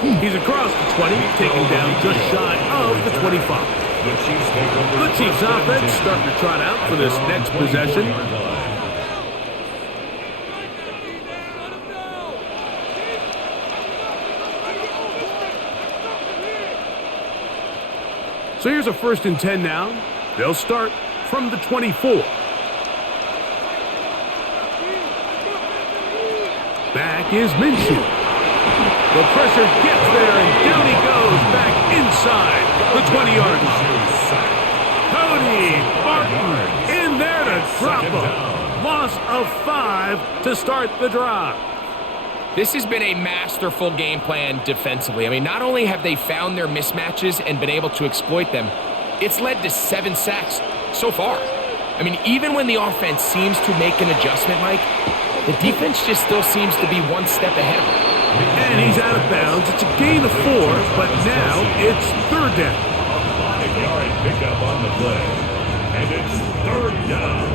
He's across the 20, taking down just shy of the 25. The Chiefs offense starting to trot out for this next possession. So here's a 1st and 10 now. They'll start from the 24. Back is Minshew. The pressure gets there, and down he goes back inside the 20-yard line. Cody Martin in there to drop him. Loss of 5 to start the drive. This has been a masterful game plan defensively. I mean, not only have they found their mismatches and been able to exploit them, it's led to 7 sacks so far. I mean, even when the offense seems to make an adjustment, Mike, the defense just still seems to be one step ahead of them. And he's out of bounds. It's a gain of 4, but now it's 3rd down. A 5-yard pickup on the play. And it's 3rd down.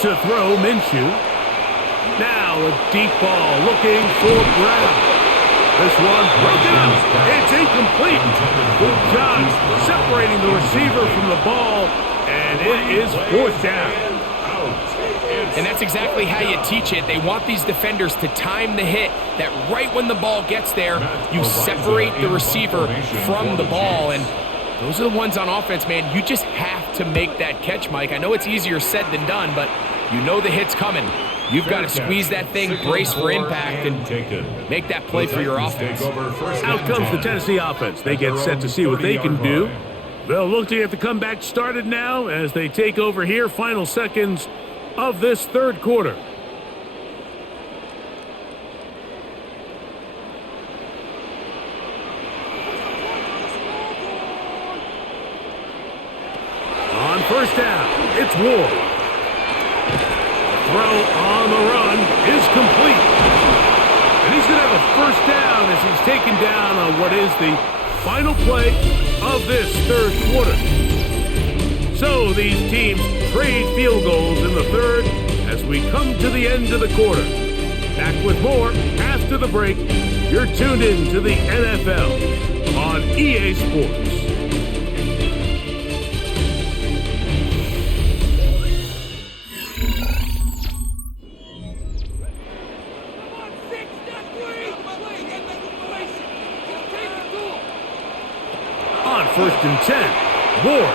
To throw, Minshew. Now a deep ball looking for Brown. This one broken up. It's incomplete. Good job separating the receiver from the ball, and it is 4th down. And that's exactly how you teach it. They want these defenders to time the hit, that right when the ball gets there, you separate the receiver from the ball. And those are the ones on offense, man. You just have to make that catch, Mike. I know it's easier said than done, but you know the hit's coming. You've got to squeeze that thing, brace for impact, and make that play for your offense. Out comes the Tennessee offense. They get set to see what they can do. They'll look to get the comeback started now as they take over here. Final seconds of this 3rd quarter. On 1st down, it's Ward. Throw on the run is complete. And he's going to have a 1st down as he's taken down on what is the final play of this 3rd quarter. So these teams trade field goals in the 3rd as we come to the end of the quarter. Back with more after the break. You're tuned in to the NFL on EA Sports. On 1st and 10, Ward.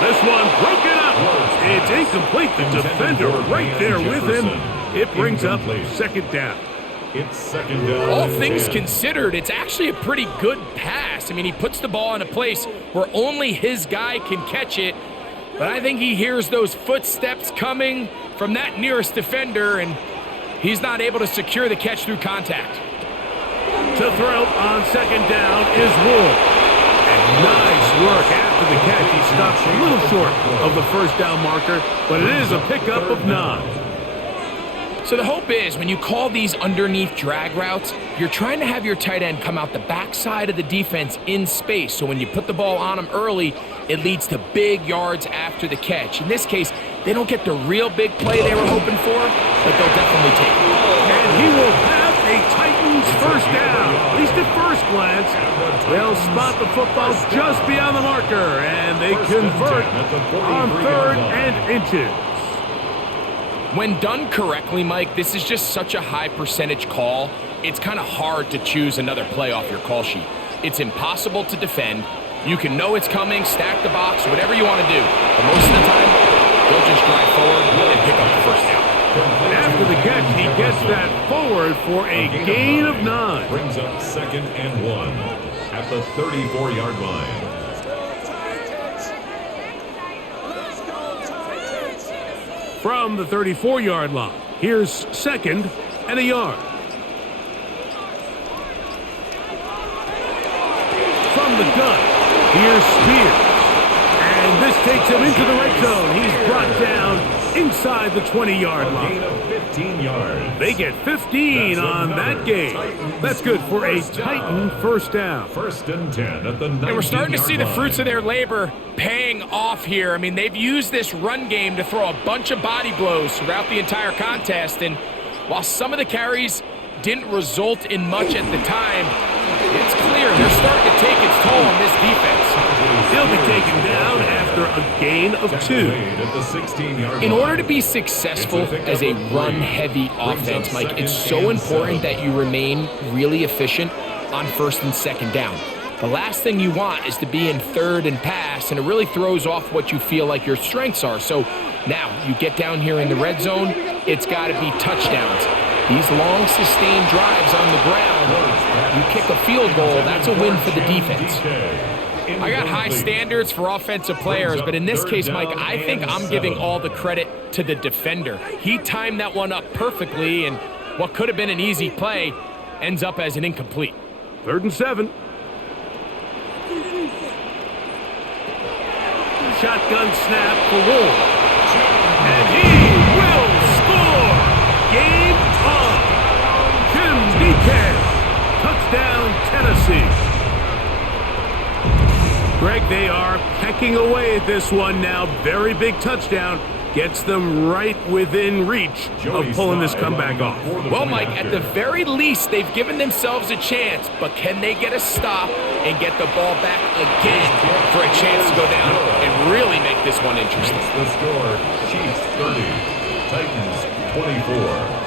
This one broken up. It's incomplete. The defender right there with him. It brings up 2nd down. It's 2nd down. All things considered, it's actually a pretty good pass. I mean, he puts the ball in a place where only his guy can catch it. But I think he hears those footsteps coming from that nearest defender, and he's not able to secure the catch through contact. To throw on 2nd down is Ward. And nice Nice work after the catch. He stopped a little short of the first down marker, but it is a pickup of 9. So the hope is when you call these underneath drag routes, you're trying to have your tight end come out the backside of the defense in space. So when you put the ball on him early, it leads to big yards after the catch. In this case, they don't get the real big play they were hoping for, but they'll definitely take it. And he will have a Titans first down. At least at first glance, they'll spot the football just beyond the marker, and they convert on 3rd and inches. When done correctly, Mike, this is just such a high percentage call. It's kind of hard to choose another play off your call sheet. It's impossible to defend. You can know it's coming, stack the box, whatever you want to do. But most of the time, they'll just drive forward and pick up the first down. After the catch, he gets that forward for a gain of 9. Brings up 2nd and 1 at the 34-yard line. From the 34-yard line, here's 2nd and a yard. From the gun, here's Spears. And this takes him into the red zone. He's brought down inside the 20-yard line. Gain of 15 yards. They get 15 on that game. That's good for a Titan first down. 1st and 10 at the 19-yard line. And we're starting to see the fruits of their labor paying off here. I mean, they've used this run game to throw a bunch of body blows throughout the entire contest. And while some of the carries didn't result in much at the time, it's clear they're starting to take its toll on this defense. He'll be taken down after a gain of 2. In order to be successful as a run-heavy offense, Mike, it's so important that you remain really efficient on 1st and 2nd down. The last thing you want is to be in 3rd and pass, and it really throws off what you feel like your strengths are. So now you get down here in the red zone, it's got to be touchdowns. These long, sustained drives on the ground, you kick a field goal, that's a win for the defense. I got high standards for offensive players, but in this case, Mike, I think I'm giving all the credit to the defender. He timed that one up perfectly, and what could have been an easy play ends up as an incomplete. 3rd and 7. Shotgun snap for Ward. And he will score! Game on! Jim DK. Touchdown, Tennessee. Greg, they are pecking away at this one now. Very big touchdown. Gets them right within reach of pulling this comeback off. Well, Mike, at the very least, they've given themselves a chance, but can they get a stop and get the ball back again for a chance to go down and really make this one interesting? The score, Chiefs 30, Titans 24.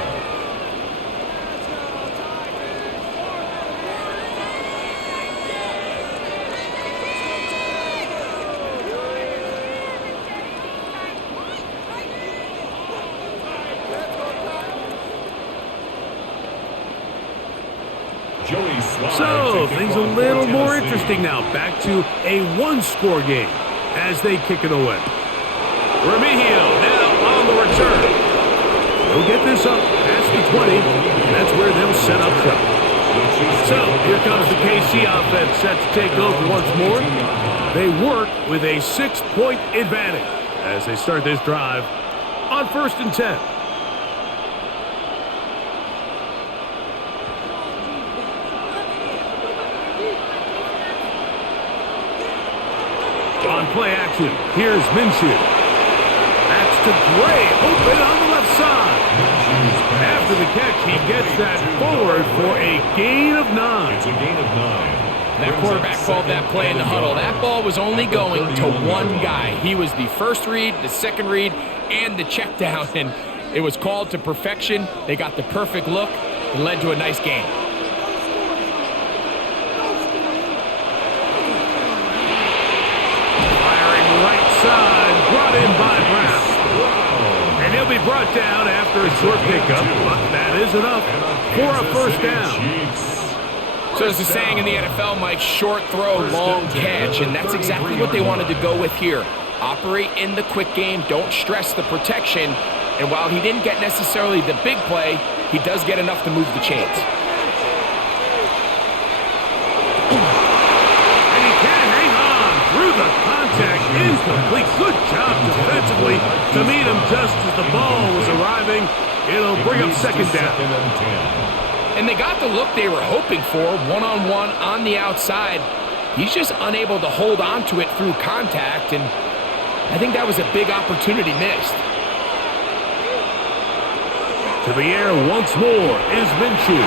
So, things a little more interesting now. Back to a one-score game as they kick it away. Remigio now on the return. They'll get this up past the 20. That's where they'll set up shop. So, here comes the KC offense set to take over once more. They work with a 6-point advantage as they start this drive on 1st and 10. On play action, here's Minshew. That's to Gray, open on the left side. After the catch, he gets that forward for a gain of 9. It's a gain of 9. That quarterback called that play in the huddle. That ball was only going to one guy. He was the first read, the second read, and the check down, and it was called to perfection. They got the perfect look and led to a nice game. Brought in by Brown. And he'll be brought down after a short pickup, but that is enough for a first down. So there's a saying in the NFL, Mike, short throw, long catch, and that's exactly what they wanted to go with here. Operate in the quick game, don't stress the protection, and while he didn't get necessarily the big play, he does get enough to move the chains. Incomplete. Good job defensively to meet him just as the ball was arriving. It'll bring up second down. And they got the look they were hoping for, one-on-one on the outside. He's just unable to hold on to it through contact, and I think that was a big opportunity missed. To the air once more is Minshew.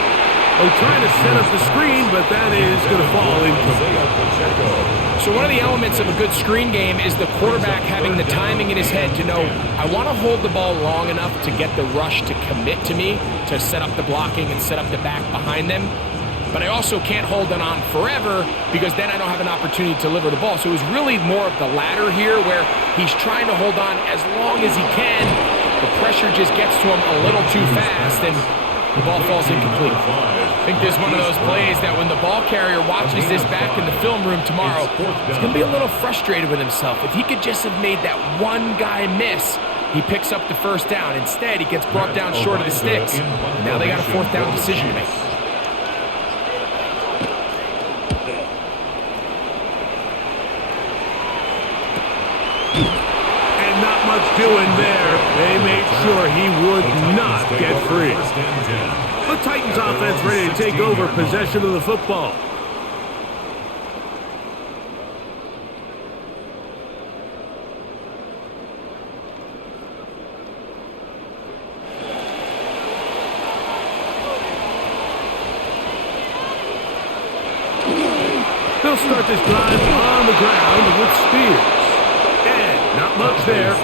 Oh, trying to set up the screen, but that is going to fall incomplete. So one of the elements of a good screen game is the quarterback having the timing in his head to know, I want to hold the ball long enough to get the rush to commit to me, to set up the blocking and set up the back behind them. But I also can't hold it on forever because then I don't have an opportunity to deliver the ball. So it was really more of the latter here where he's trying to hold on as long as he can. The pressure just gets to him a little too fast and the ball falls incomplete. I think there's one of those plays that when the ball carrier watches this back in the film room tomorrow, he's going to be a little frustrated with himself. If he could just have made that one guy miss, he picks up the first down. Instead, he gets brought down short of the sticks. Now they got a fourth down decision to make. Doing there, they made sure he would not get free. The Titans offense ready to take over possession of the football. They'll start this drive on the ground with Spears. And not much there.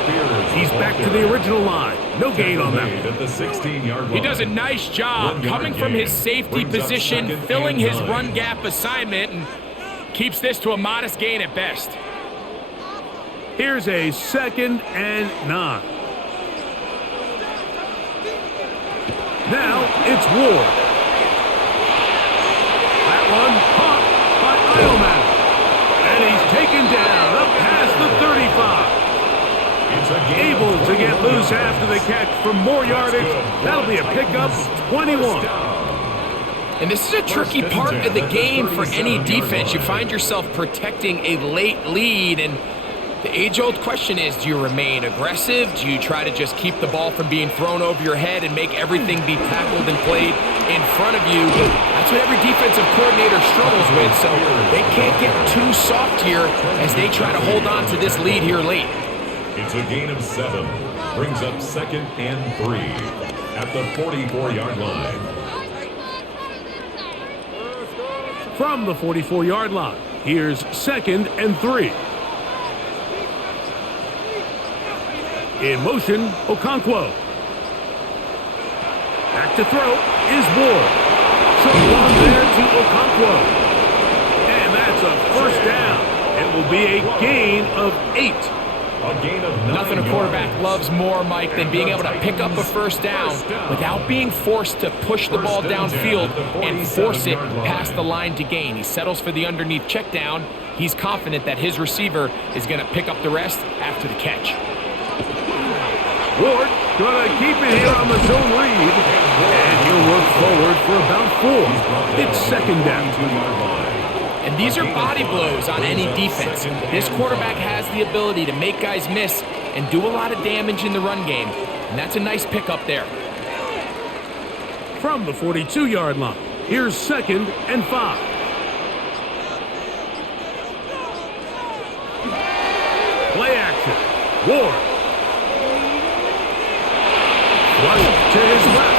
He's back to the original line. No gain on that one. At the 16-yard line. He does a nice job coming from his safety position, filling his run gap assignment, and keeps this to a modest gain at best. Here's a 2nd and 9. Now it's Ward. That one caught by Ioman. And he's taken down up past the 35. Able to get loose after the catch for more yardage. That'll be a pickup, 21. And this is a tricky part of the game for any defense. You find yourself protecting a late lead, and the age-old question is, do you remain aggressive? Do you try to just keep the ball from being thrown over your head and make everything be tackled and played in front of you? That's what every defensive coordinator struggles with, so they can't get too soft here as they try to hold on to this lead here late. It's a gain of 7. Brings up 2nd and 3 at the 44-yard line. From the 44-yard line, here's 2nd and 3. In motion, Okonkwo. Back to throw is Ward. Short one there to Okonkwo. And that's a first down. It will be a gain of 8. A gain of 9 Nothing a quarterback yards. loves more, Mike, than being able to pick up a first down without being forced to push the ball downfield and force it past the line to gain. He settles for the underneath check down. He's confident that his receiver is going to pick up the rest after the catch. Ward going to keep it here on the zone read. And he'll work forward for about 4. It's 2nd down. And these are body blows on any defense. This quarterback has the ability to make guys miss and do a lot of damage in the run game. And that's a nice pickup there. From the 42-yard line, here's 2nd and 5. Play action. Ward. Flush to his left.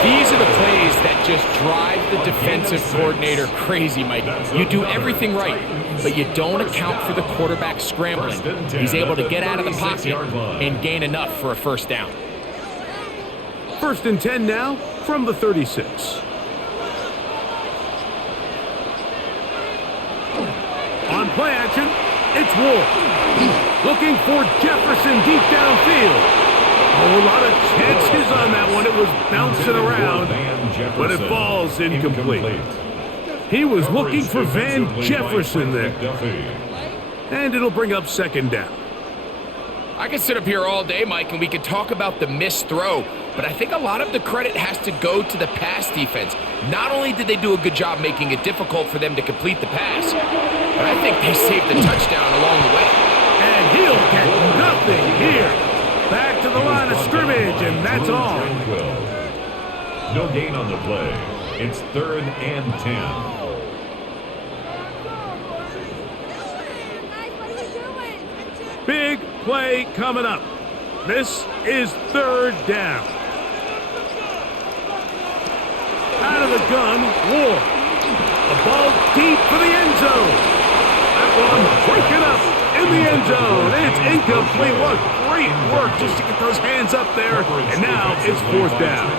These are the plays that just drive the defensive coordinator crazy, Mike. You do everything right, but you don't account for the quarterback scrambling. He's able to get out of the pocket and gain enough for a first down. 1st and 10 now from the 36. On play action, it's Ward. Looking for Jefferson deep downfield. A lot of chances on that one. It was bouncing around, but it falls incomplete. He was looking for Van Jefferson there. And it'll bring up 2nd down. I could sit up here all day, Mike, and we could talk about the missed throw, but I think a lot of the credit has to go to the pass defense. Not only did they do a good job making it difficult for them to complete the pass, but I think they saved the touchdown along the way. And he'll get nothing here. Back to the line of scrimmage, and that's all. No gain on the play. It's 3rd and 10. Big play coming up. This is 3rd down. Out of the gun, Ward. The ball deep for the end zone. That one breaking up in the end zone. It's incomplete. What great work just to get those hands up there. And now it's 4th down.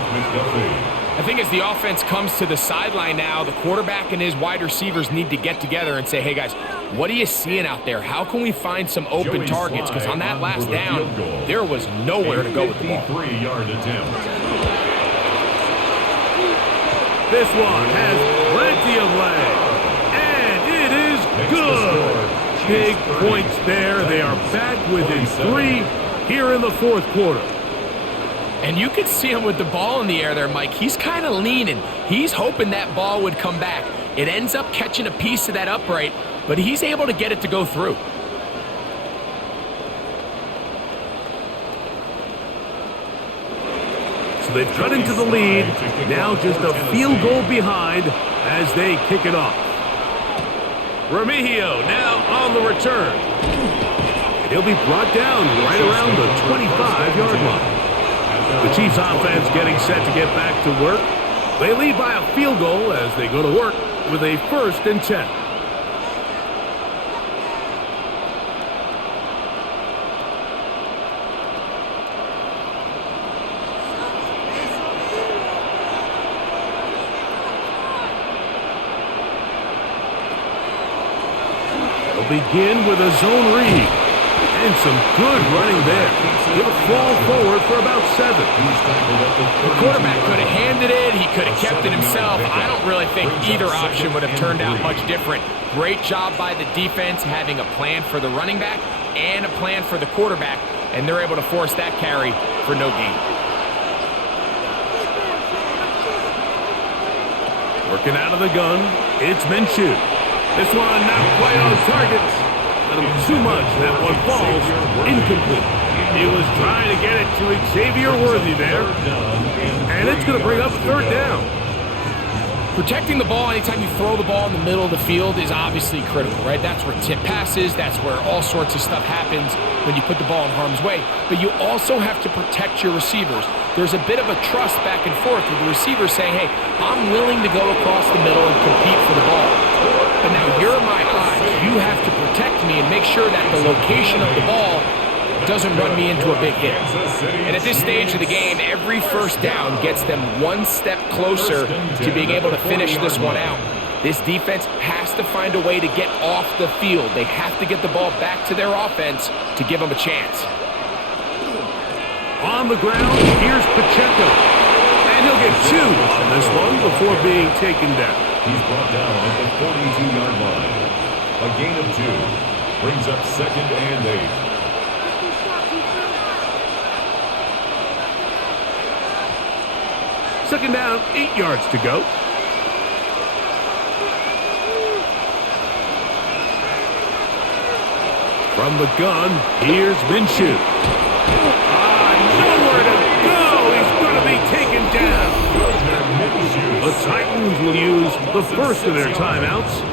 I think as the offense comes to the sideline now, the quarterback and his wide receivers need to get together and say, hey, guys, what are you seeing out there? How can we find some open targets? Because on that last down, there was nowhere to go with the ball. 53-yard attempt. This one has plenty of leg. And it is good. Big points there. They are back within 3 here in the 4th quarter. And you could see him with the ball in the air there, Mike. He's kind of leaning. He's hoping that ball would come back. It ends up catching a piece of that upright, but he's able to get it to go through. So they've cut into the lead. Now just a field goal behind as they kick it off. Remigio now on the return. And he'll be brought down right around the 25-yard line. The Chiefs offense getting set to get back to work. They lead by a field goal as they go to work with a 1st and 10. They'll begin with a zone read. And some good running there. He'll fall forward for about 7. The quarterback could have handed it. He could have kept it himself. I don't really think either option would have turned out much different. Great job by the defense having a plan for the running back and a plan for the quarterback, and they're able to force that carry for no gain. Working out of the gun, it's Minshew. This one not quite on target. Too much. That one falls incomplete. He was trying to get it to Xavier Worthy there. And it's going to bring up 3rd down. Protecting the ball anytime you throw the ball in the middle of the field is obviously critical, right? That's where tip passes. That's where all sorts of stuff happens when you put the ball in harm's way. But you also have to protect your receivers. There's a bit of a trust back and forth with the receivers saying, hey, I'm willing to go across the middle and compete for the ball. But now you're my eyes. You have to protect me and make sure that the location of the ball doesn't run me into a big hit. And at this stage of the game, every 1st down gets them 1 step closer to being able to finish this one out. This defense has to find a way to get off the field. They have to get the ball back to their offense to give them a chance. On the ground, here's Pacheco. And he'll get 2 on this one before being taken down. He's brought down at the 42-yard line. A gain of 2 brings up 2nd and 8. Second down, 8 yards to go. From the gun, here's Minshew. Nowhere to go. He's going to be taken down. The Titans will use the first of their timeouts.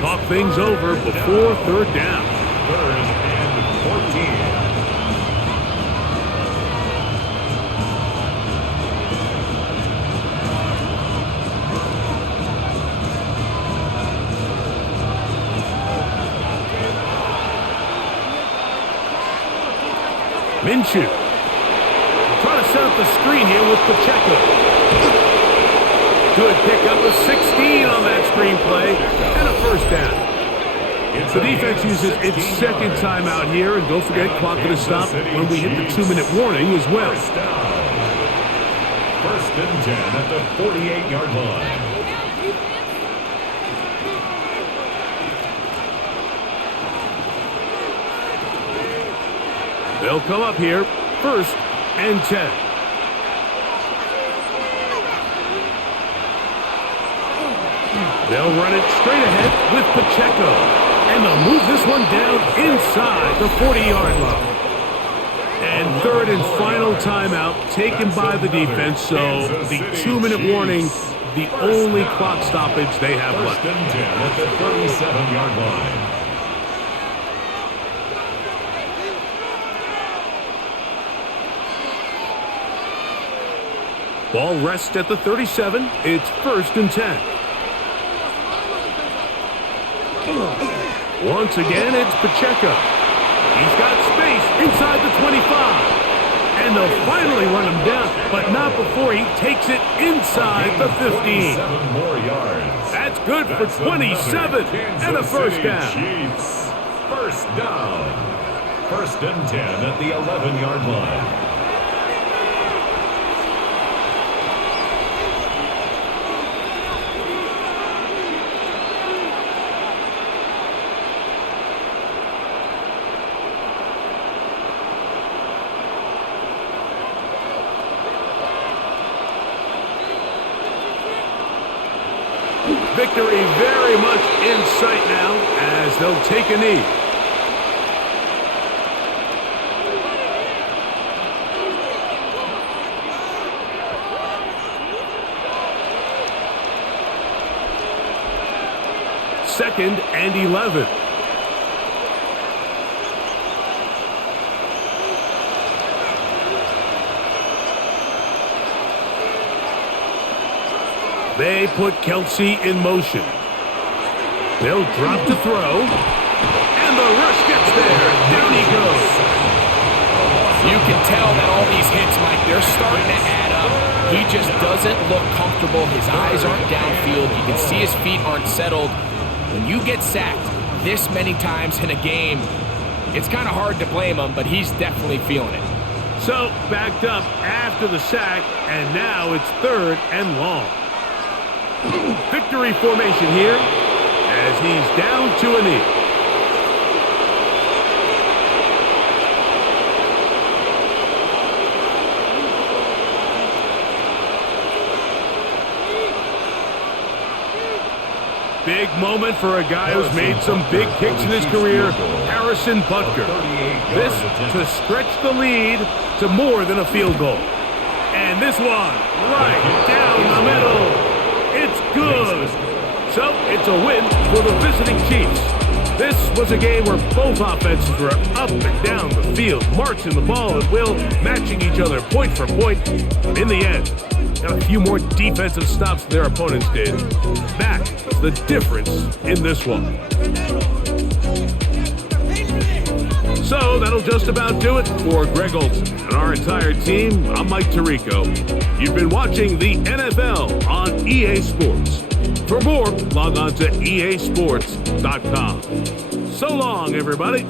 Talk things over before 3rd down. 3rd and 14. Minshew trying to set up the screen here with Pacheco. Good pickup of 16 on that screen play and a 1st down. The defense uses its 2nd timeout here, and don't forget, clock going to stop when we hit the 2-minute warning as well. 1st and 10 at the 48-yard line. They'll come up here, 1st and 10. They'll run it straight ahead with Pacheco. And they'll move this one down inside the 40-yard line. And third and final timeout taken by the defense, so the 2-minute warning, the only clock stoppage they have left. First and 10 at the 37-yard line. Ball rests at the 37. It's first and 10. Once again, it's Pacheco. He's got space inside the 25. And they'll finally run him down, but not before he takes it inside the 15. 7 more yards. That's good for 27 and a first down. Chiefs. First down. First and 10 at the 11-yard line. Victory very much in sight now as they'll take a knee. Second and 11. They put Kelsey in motion. They'll drop to throw. And the rush gets there. Down he goes. You can tell that all these hits, Mike, they're starting to add up. He just doesn't look comfortable. His eyes aren't downfield. You can see his feet aren't settled. When you get sacked this many times in a game, it's kind of hard to blame him, but he's definitely feeling it. So, backed up after the sack, and now it's third and long. Victory formation here as he's down to a knee. Big moment for a guy who's made some big kicks in his career, Harrison Butker. This to stretch the lead to more than a field goal. And this one right down the middle. It's good. So it's a win for the visiting Chiefs. This was a game where both offenses were up and down the field, marching the ball at will, matching each other point for point. But in the end, got a few more defensive stops than their opponents did. That's the difference in this one. So that'll just about do it for Greg Olson and our entire team. I'm Mike Tirico. You've been watching the NFL on EA Sports. For more, log on to easports.com. So long, everybody.